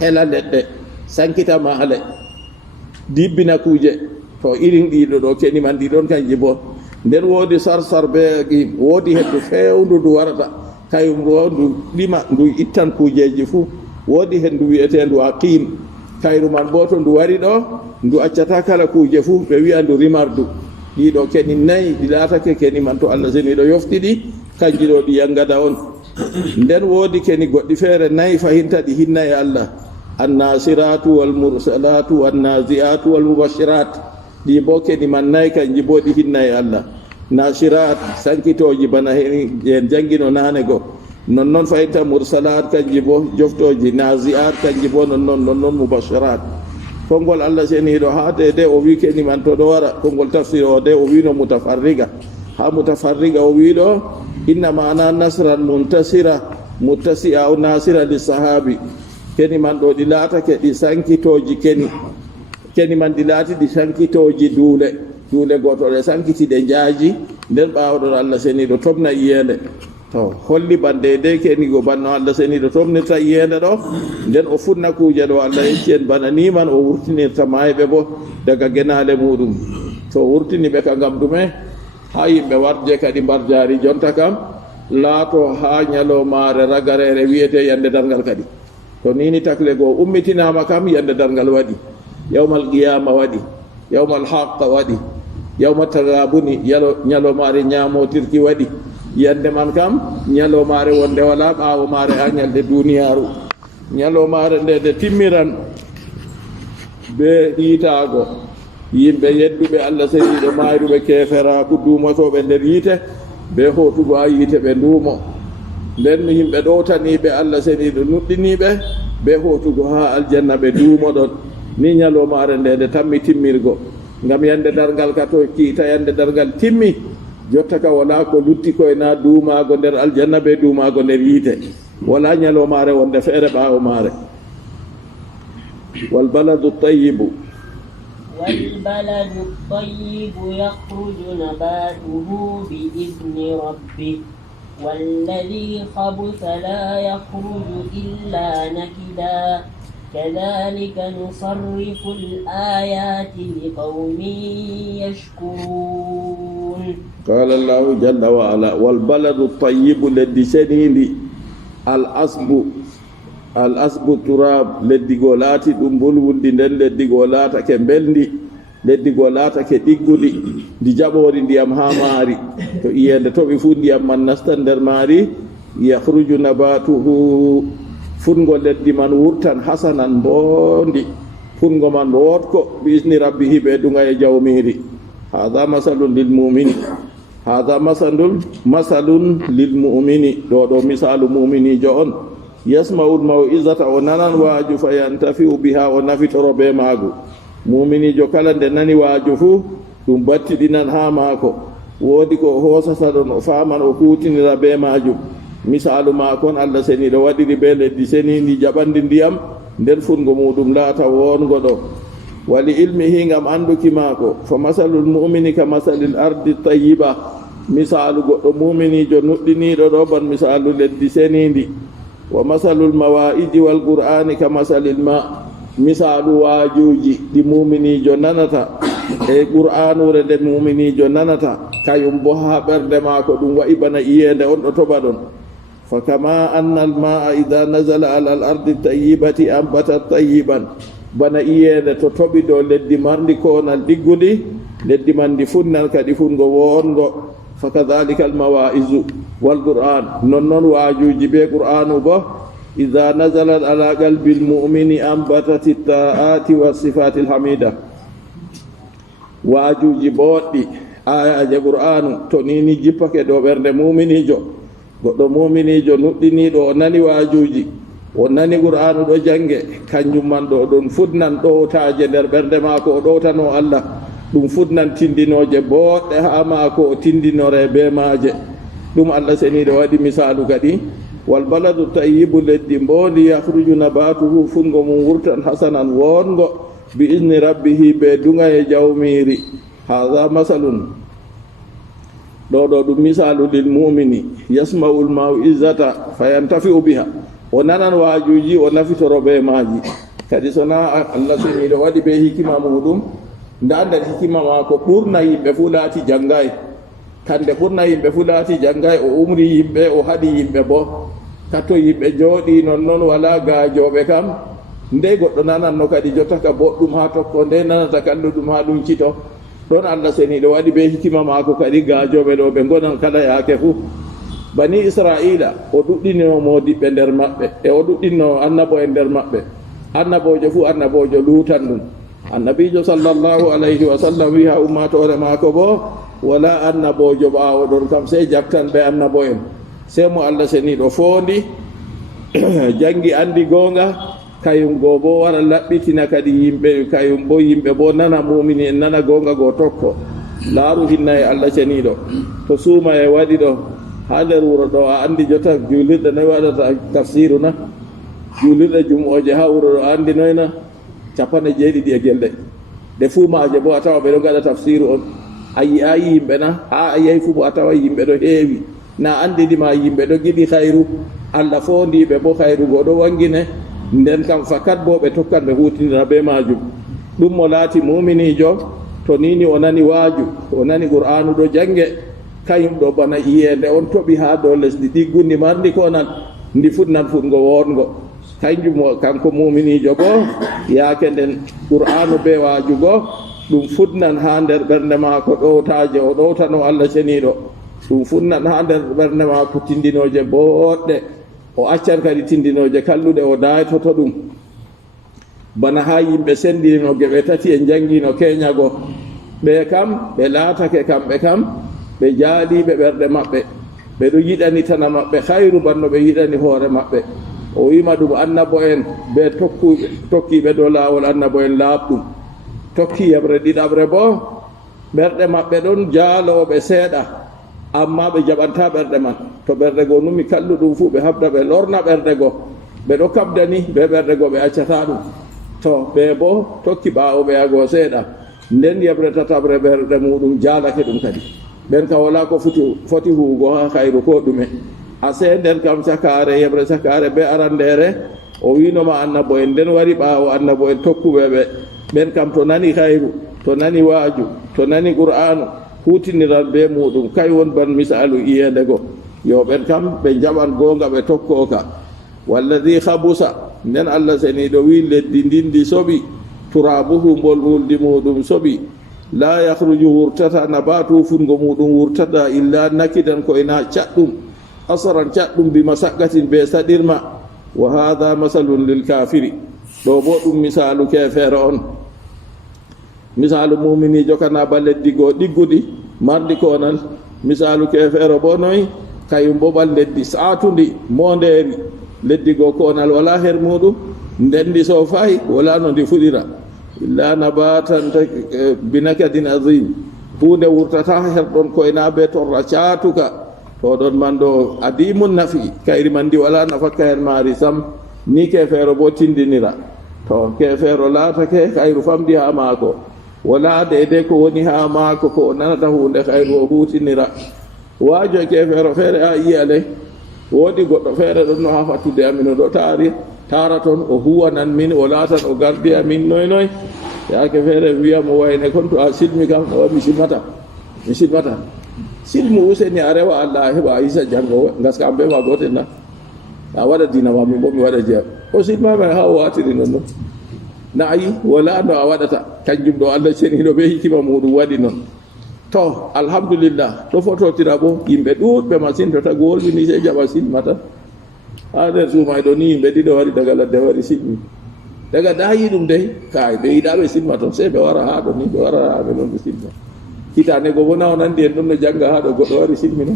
hela leɗɗe sankita maale dibbina kuuje to irin ɗiɗo ɗo keni man ɗi ɗon kanji bo nden woodi sarsar be woodi heddu fewndu ndu warata kayum ɗo ndu ɗima ndu ittan kuujeji fuu woodi hendu wiyetendu aqim kayru man bo to ndu wari ɗo ndu accata kala kuuje fuu ɓe wiya ndu rimardu ɗiɗo keni nayi ɗi laatake keni man to allah seni ɗo yoftiɗi kanji ɗo ɗi yangada on nden woodi keni goɗɗi feere nayi fahinta ɗi hinna e allah annasiratu walmursalatu wannaziatu walmubashirat ɗi bo keni man nayi kanji bo ɗi hinna e allah nasirat sankitoji bana en jangino nane go nonnoon fahinta mursalat kanji bo joftoji naziat kanji bo nonnoon mubashirat konngol allah seniɗo ha de o wi keni man to ɗo wara konngol tafsir o de o wino mutafarriga ha mutafarriga o wiɗo inna mana nasran muntasira muttasi'a o nasira li sahabi keni man ɗo ɗi laatake ɗi sankitoji keni man ɗi laati ɗi sankitoji duule goto ɗe sankiti ɗe jaaji nden ɓaawɗon allah seniɗo tomna iyende to holli bande de keni go banno allah seniɗo tomnirta iyende ɗo nden o funna kuuje ɗo allah yecci en bana ni man o wurtinirta mayɓe bo daga genale muɗum to wurtini ɓe ka ngam ɗume ha yimɓe warje kadi mbar jaari jonta kam laato ha ñalomare ragarere wiyete yande dargal kadi to nini takle goo ummitinama kam yande dargal waɗi yawmal qiyama waɗi yawmal haqqa waɗi yawma tagabuni ñalomare ñamotirki waɗi yande man kam ñalomare wonde wala ɓaawo mare ha ñalde duniyaru ñalomare nde timmiran be ɗiitago yimɓe yedduɓe allah seniɗo mayruɓe keferaku duumotoɓe nder yiite be hotugo ha yiite ɓe nduumo nden yimɓe ɗowtaniɓe allah seniɗo nuɗɗiniɓe be hotugo ha aljanna ɓe duumo ɗon ni ñalomare nde tammi timmirgo ngam yande dargal ka to kiita yande dargal timmi jotta ka wala ko lutti koye na duumago nder aljanna be duumago nder yiite wala ñalomare wonde feere ɓaawo maare walbaladu tayibu والبلد الطيب يخرج نباته بإذن ربه والذي خبث لا يخرج إلا نكدا كذلك نصرف الآيات لقوم يشكرون. قال الله جل وعلا والبلد الطيب الذي سنيني al asbu turab leddi go laati ɗum bulwuldi nden leddi go laatake belndi leddi go laatake ɗiggudi ndi jaɓori ndiyam ha maari to iyende toɓi fuu ndiyam man nastan nder maari yahruju nabatuhu fungo leddi man wurtan hasanan mbondi fungo man wotko bi isni rabbihi ɓe ɗunga e jawmiri hada masalun lil mumini hada masalun lil mumini ɗo misalu muminijo on yasma'ul maw'izata o nanan waaju fa yantafi'u biha o nafitoro be maagu muminijo kala nde nani waaju fuu ɗum battiɗinan ha maako woodi ko hoosata ɗon o faaman o kuutinira be maajum misalu maakon Allah seniɗo waɗiri be leddi senindi jaɓandi ndiyam nder fungo muɗum laata wongo ɗo wali ilmihi ngam anduki maako fa masalul mu'mini ka masalil ardi tayyiba misalu goɗɗo muminijo nuɗɗiniɗo ɗo ban misalu leddi senindi wa masalul mawa'idi wal qur'ani ka masalil ma misalu waajuji ɗi muminijo nanata e qur'anure nde muminijo nanata kayum bo ha ɓerde maako ɗum wa'i bana iyende on ɗo toɓa ɗon fa kama anna al ma'a idha nazala ala al ardi tayyibati ambatat tayyiban bana iyende to toɓi dow leddi marndi konal ɗiggudi leddi man ndi funnan kadi fungo wongo fa kadhalika al mawa'izu wal qur'an non waajuji be qur'anu bo idha nazalat ala qalbi al mu'mini ambatat at ta'ati was sifati al hamida waajuji boɗɗi ayaje qur'anu to nini jippake dow ɓernde muminijo goɗɗo muminijo nuɗɗiniɗo o nani waajuji o nani qur'anu ɗo jange kanjum man ɗo ɗum fudnan ɗowtaje nder ɓernde maako o ɗowtano Allah ɗum fudnan tindinoje boɗɗe ha maako o tindinore be maaje ɗum Allah seniɗo waɗi misalu kadi wal baladu tayyibu leddi mbondi yahruju nabatuhu fungo mum wurtan hasanan wongo bi izni rabbihi be dunga e jawmiri hadha masalun ɗo ɗum misalu lil mu'mini yasma'ul maw'izata fayantafi'u biha o nanan waajuji o nafitoro be maaji kadi sona Allah seniɗo waɗi be hikima muɗum nda nder hikima maako ɓurna yimɓe fu laati janngay kande ɓurna yimɓe fu laati janngay o umri yimɓe o haɗi yimɓe bo katto yimɓe jooɗi non wala gaajoɓe kam nde goɗɗo nananno kadi jottaka boɗɗum ha tokko nde nanata kalluɗum ha ɗum cito ɗon Allah seniɗo waɗi be hikima maako kadi gaajoɓe ɗo ɓe gonan kala yaake fu bani israila o ɗuɗɗinino modiɓɓe nder maɓɓe e o ɗuɗɗinno annabo e nder maɓɓe annabojo fu annabojo luutan ɗum annabijo sallallahu alayhi wa sallam wi ha ummatore maako bo wala annabojo ɓaawo ɗon kam sey jabtan ɓe annabo en sey mo Allah seniɗo foondi jangi andi goonga kayum goo bo wara laɓɓitina kadi yimɓe kayum bo yimɓe bo nana mumini en nana goonga goo tokko laaru hinna e Allah seniɗo to suuma e waɗi ɗo ha nder wuro ɗo a andi jotta julirɗe noy waɗata tafsiru na julirɗe jum'oje ha wuro ɗo a andi noyna 17 e gelle de fuumaje bo a tawa ɓe ɗo gaɗa tafsiru on ayi yimɓe na ha a yehi fu bo a tawa yimɓe ɗo heewi na andidima yimɓe ɗo giɗi hayru Allah fondiɓe bo hayru go ɗo wangine nden kam fakat bo ɓe tokkan ɓe hutinira be majum ɗum mo laati muminijo to nini o nani waaju o nani qur'anu ɗo jange kayum ɗo bana iyende on toɓi ha dow lesdi ɗiggundi marndi konan ndi futnan futgo wongo kanjum kanko muminijo bo yaake nden qur'anu be waajugo ɗum futnan ha nder ɓernde maako ɗowtaje o ɗowtano Allah seniɗo ɗum futnan ha nder ɓernde maako tindinoje boɗɗe o accan kadi tindinoje kalluɗe o daytoto ɗum bana ha yimɓe sendino geɓe tati e jangino keñago ɓe kam ɓe laatake kamɓe kam ɓe jaaliɓe ɓerɗe maɓɓe ɓe ɗo yiɗani tana maɓɓe hayru banno ɓe yiɗani hoore maɓɓe o wima ɗum annabo en ɓe tokkiɓe dow laawol annabo en laaɓɗum tokki yeɓre ɗiɗaɓre bo ɓerɗe maɓɓe ɗon jaaloɓe seeɗa amma ɓe jaɓanta ɓerɗe man to ɓerɗe goo numi kalluɗum fuu ɓe habda ɓe lorna ɓerɗe goo ɓe ɗo kabdani ɓe ɓerɗe goo ɓe accata ɗum to ɓe bo tokki ɓaawo ɓe yagoo seeɗa nden yeɓre tataɓre ɓerɗe muɗum jaalake ɗum kadi ɓen kam wala ko foti huugo ha hayru ko ɗume ase nden kam cakare yeɓre cakare be arandere o winoma annabo en nden wari ɓaawo annabo en tokkuɓe ɓe ɓen kam to nani hayru to nani waaju to nani qur'anu hutiniran be muɗum kay won ban misalu iyende go yo ɓen kam ɓe jaɓan gonga ɓe tokko ka walladi habusa nden Allah seniɗo wi leddi ndindi soɓi turabuhu mbol wuldi muɗum soɓi la yahruju wurtata nabatu fungo muɗum wurtata illa nakidan koyna caɗɗum asaran caɗɗum bima saggatin be saɗirma wa hada masalun lil kafiri ɗo bo ɗum misalu kefere on misalu muminijo kana ba leddi go ɗiggudi mardi konal misalu kefere bo noyi kayum bo ɓal leddi satundi monderi leddi go konal wala her muɗum ndendi so fayi wala no ndi fuɗira illa nabatan binakadin azim hunde wurtata her ɗon koyna be torra catuka to ɗon man ɗo adimun nafi kayri man ndi wala nafakka her maari sam ni kefeero bo tindinira to kefeero laatake kayru famdi ha maako wala dede ko woni ha maako ko nanata hunde kayru o hutinira waajo kefeero feere a yiyale woodi goɗɗo feere ɗon no ha fattude amin ɗo tara toon o huwanan min o laatan o gardi amin noy yaake feere wiyamo wayne kon to a silmi kam o mi silmata silmu useni a rewa Allah heɓa a yisa jango gaska am be ma gotel na a waɗa dina ma min bo mi waɗa jeya o silmama ha o watiri non noon na ayi wala no a waɗata kanjum ɗo Allah ceniɗo ɓe hikima muɗum waɗi noon to alhamdulillah ɗo fototira bo yimɓe ɗuɗɓe masine to tagu wolwini se jaɓa silmata ha nder suumay ɗo ni yimɓe ɗiɗo wari daga ladde wari silmi daga dayi ɗum dey kay ɓe yiɗaɓe silma toon se ɓe wara ha ɗo ni ɓe wara ha ɓe noon ɓe silma hitande go bo naw nandi en ɗon no jangga ha ɗo goɗɗo wari silmi no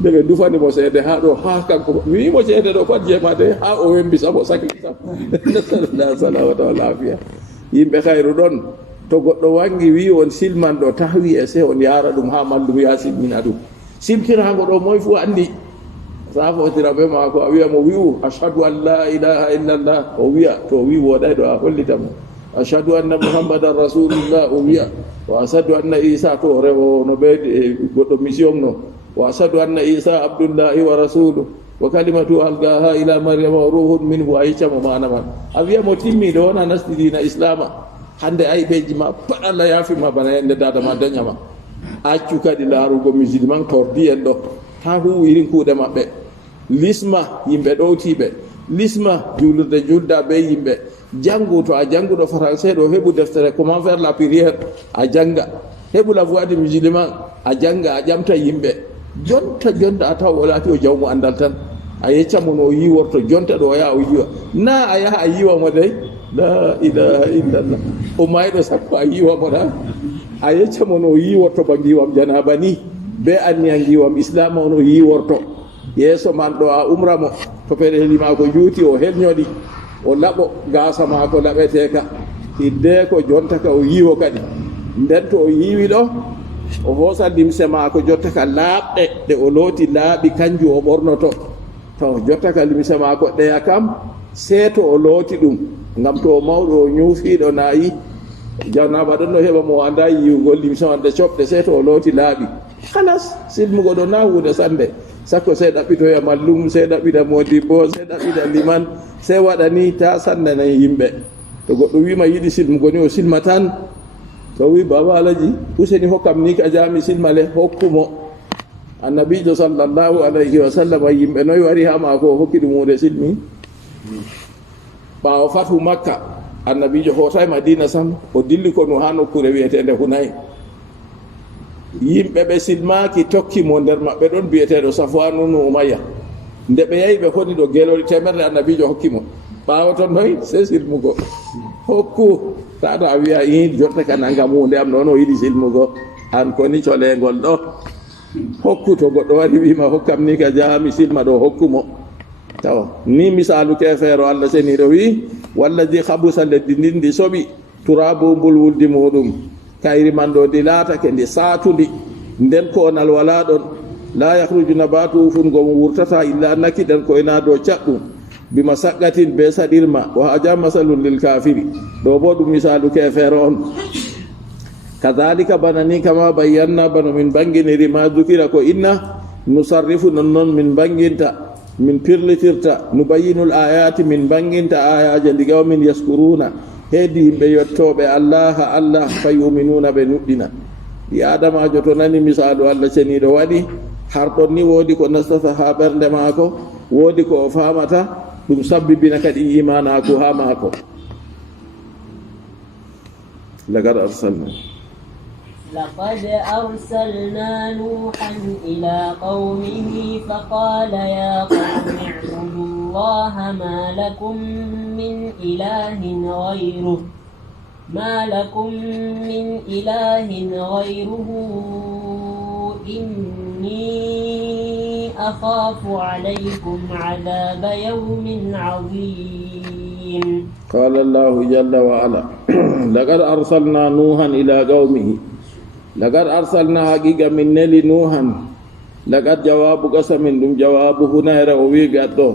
nde ɓe dufanimo seede ha ɗo ha kanko mi wimo seede ɗo pat jeemade ha o wembi sabo sakli sam nasalullah salamata wa lafiya yimɓe hayru ɗon to goɗɗo wangi wi on silman ɗo tahwi e se on yara ɗum ha mallum ya silmina ɗum siltirago ɗo moye fu andi sa fotira ɓe ma ko a wiya mo wi'u ashhadu an la ilaha illallah o wiya to wi woɗay ɗo a hollitamo ashhadu anna muhammadan rasulullah o wiya wa ashhadu anna isa to rewo no ɓe goɗɗo mission no wa ashhadu anna isa abdullahi wa rasuluh wa kalimatu algaha ila maryama wa ruhun minhu a yiccamo mana man a wiya mo timmiɗo wona nasti dina islama hande aybeji ma pat Allah yafima bana yande dadama dañama accu kadi laarugo musulman tordi en ɗo ha huwi irin kuuɗe maɓɓe lisma yimɓe ɗowtiɓe lisma julurde julda be yimɓe jangu to a janguɗo français ɗo heɓu deftere comment faire la prière a janga heɓu la voix du musulman a janga a ƴamta yimɓe jonta a taw o laati o jawmu andal tan a yeccamo no yiworto jonta ɗo o yaha o yiwa na a yaha a yiwamo dey la ilaha illallah o mayɗo sappo a yiwamo ɗa a yeccamo no yiworto ba giwam janaba ni be anniya giwam islam o no yiworto yeeso man ɗo a umramo to peɗeli ma ko juuti o helñoɗi o laɓo gasa ma ko laɓeteka hidde ko jonta ka o yiwo kadi nden to o yiwi ɗo o hoosa limse ma ko jotta ka laaɓɗe ɗe o looti laaɓi kanju o ɓornoto to jotta ka limse ma ko ɗeya kam seeto o looti ɗum ngam to o mawɗo o ñuufiɗo nayi janaba ɗon no heɓa mo anda yiwugol limse wande coɓɗe seeto o looti laaɓi halas silmugo ɗo na hunde sande sakko se ɗaɓɓitoya mallum se ɗaɓɓita modibbo se ɗaɓɓita liman se waɗa ni ta sannana yimɓe to goɗɗo wima yiɗi silmugo ni o silma tan to wi baba alaji useni hokkam ni ka jami silmale hokkumo annabijo sallllahu alayhi wa sallam yimɓe noyi wari ha mako o hokki ɗum hunde silmi ɓawo fatu makka annabijo hootay madina sam o dilli ko no ha nokkure wiyetede Hunayn yimɓe ɓe silmaki tokkimo nder maɓɓe ɗon biyeteɗo Safwanu no Umayya nde ɓe yahi ɓe honi ɗo gelori temerre annabijo hokkimo ɓawo ton noy se silmugo hokku tata a wiya in jotta ka nangam hunde am noon o yiɗi silmugo an koni colengol ɗo hokku to goɗɗo wari wima hokkam ni ka jahami silma ɗo hokkumo taw ni misalu kefeero Allah seniɗo wi wallazi habusa leddi ndindi soɓi turabu mbul wuldi muɗum kayri man ɗo ndi laatake ndi saatundi nden konal wala ɗon la yahruju nabatu fungo mo wurtata illa nakidan koyna dow caɗɗum bima saggatin be saɗirma wa haja masalun lil kafiri ɗo bo ɗum misalu kefeere on kadhalika bana ni kama bayyanna bano min banginiri ma dukira ko inna nusarrifu nonnoon min banginta min pirlitirta nubayyinul ayati min banginta ayaje ndiga min yaskuruna heedi yimɓe yettoɓe Allah fa yuminuna ɓe nuɗɗina ɗi adamajo to nani misalu Allah ceniɗo waɗi harɗon ni woodi ko nastata ha ɓernde maako woodi ko o famata ɗum sabbibina kadi imanako ha maako. لقد أرسلنا نوحا إلى قومه فقال يا قوم اعبدوا الله ما لكم من إله غيره إني أخاف عليكم عذاب يوم عظيم. قال الله جل وعلا لقد أرسلنا نوحا إلى قومه لقد أرسلنا حقيقة من نلي نوحا لقد جواب قسم دم جواب هنا يروي قدو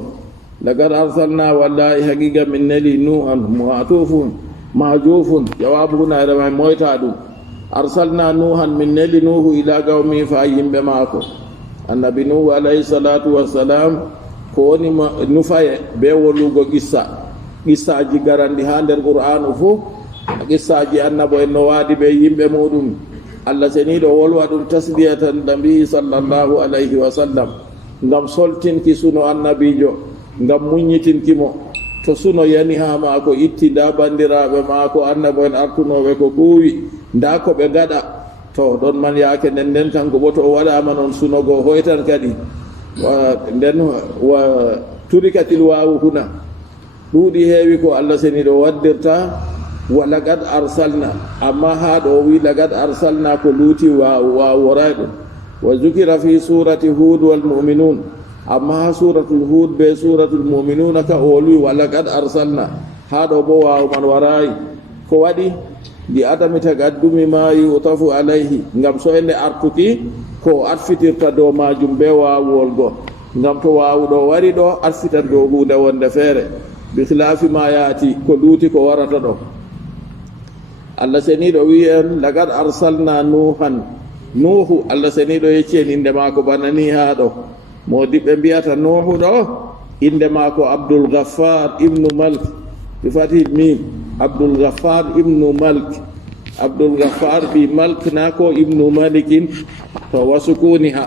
لقد أرسلنا والله حقيقة من نلي نوحا معطوف معجوف جواب هنا يروي مويتادو أرسلنا نوحا من نلي نوح إلى قومه فأيهم بماكو النبي نوح عليه الصلاة والسلام كوني نفاي بيولوغو قصة garandi ha nder qur'anu fu qissaji annabo en no waadi be yimbe mudum Allah senido wolwa dum tasbiyatan nabi sallallahu alaihi wasallam ngam soltinki suno annabijo ngam munyitinki mo to suno yani ha ma ko itti da bandirabe ma ko annabo en artunobe ko kuwi nda ko be gada to don man yaake nden tan ko boto wada manon suno go hoytan kadi wa nden wa turikatil waawu huna ɗuuɗi heewi ko Allah seniɗo waddirta wa lagad arsalna amma ha ɗo wi lagad arsalna ko luuti waworay ɗum wa zukira fi surati hud wal muminun amma ha suratul hud be suratul muminuna ka o wolwi wa lagad arsalna ha ɗo bo wawu man warayi ko waɗi ndi adami tagaddumi ma yutafu alayhi ngam so ende artuki ko arfitirta dow majum be wawuwol go ngam to wawu ɗo wari ɗo arfitan dow hunde wonde feere بخلاف ما ياتي كلوتي كورata do Allah senido wi'en lagad arsalna nuhu Allah senido yecci inde mako banani ha do modibbe biata nuhu do inde mako Abdul Ghaffar ibn Malik bi fatih mim Abdul Ghaffar ibn Malik Abdul Ghaffar bi Malik nako ibn Malikin to wasukuniha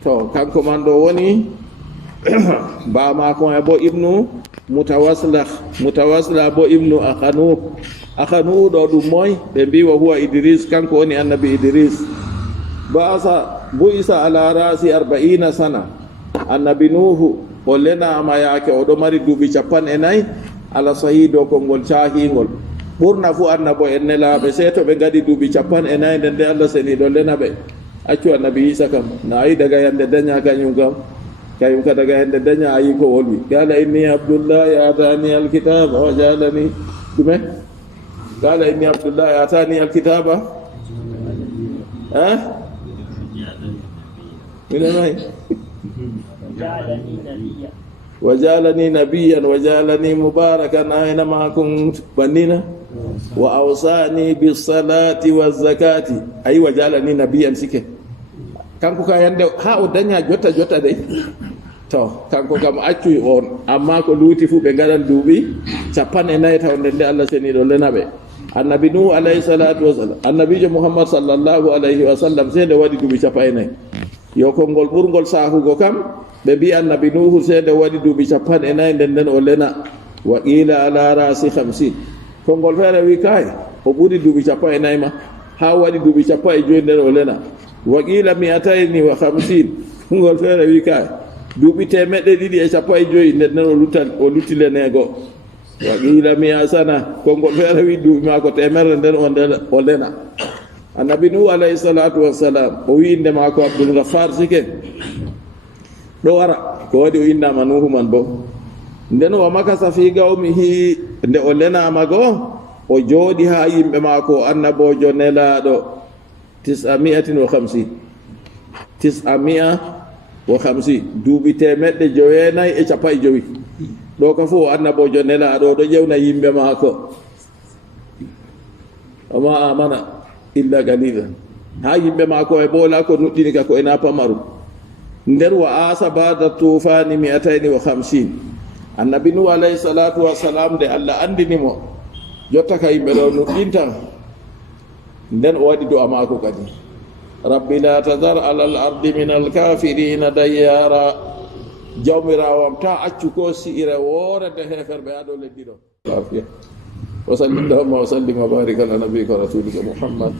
to kanko man do woni ba mako e bo ibnu mutawasila bo ibnu akhanu do dum moy be biwa huwa Idris kanko woni annabi Idris bu isa ala rasi 40 sana annabi nuhu o lena ma yake o do mari dubi 40 ala sahido ko ngol cahingol burna fu annabo en nelabe seto be gadi dubi 40 nde Allah seni do lena be accu annabi isa kam na ay daga yande danya kanyum kam kayum ka daga hende danya ayi ko wolwi qala inni abdullahi atani alkitaba wa jalani dume qala inni abdullahi atani alkitaba minai wajalani nabiyyan wajalani mubarakan aina ma kunt banina wa awsani bis salati waz zakati ay wajalani nabiyyan sike kanko ka yande ha o danya jotta dai to kanko kam accu on amma ko luuti fu be gadan duubi 40 taw nde Allah seni do lenabe annabi nuh alayhi salatu wasallam annabi muhammad sallallahu alaihi wasallam sede wadi duubi 40 yo ko ngol burgol sahugo kam be bi annabi nuh sede wadi duubi 40 nden o lena wa ila ala rasi 50 ko ngol fere wi kay o buri duubi 40 ma ha wadi duubi 40 nden o lena wa ila 250 ngol fere wi kay duuɓi temedde ɗiɗi e 15 nden o luttilenego wa qila mi'a sana konngol feere wi duuɓi ma ko temere nden o lena annabi nuh alayhi salatu wassalam o wi inde ma ko Abdul Ghaffar sike ɗo wara ko waɗi o innama nuhu man bo nden o makasa fi gawmihi nde o lenama go o jooɗi ha yimɓe ma ko annabojo nelaɗo 950 duuɓi temedde 950 ɗo ka fof annabojo nelaɗo ɗo ƴewna yimɓe maako ama amana illa galilan ha yimɓe maako e ɓoola ko nuɗɗini ka ko ena pamaru nder wa asa bada tufani 250 annabi nuh alayhi salatu wassalam de Allah andinimo jotta ka yimɓe ɗo nuɗɗintan nden o waɗi du'a maako kadi rabbi la tadar ala al ardi min al kafirina dayyara jawmirawam ta accu ko siire worede heferɓe aɗo leddi ɗo afiya wa sallallahu wa sallim wa barik ala nabiyika rasulika muhammad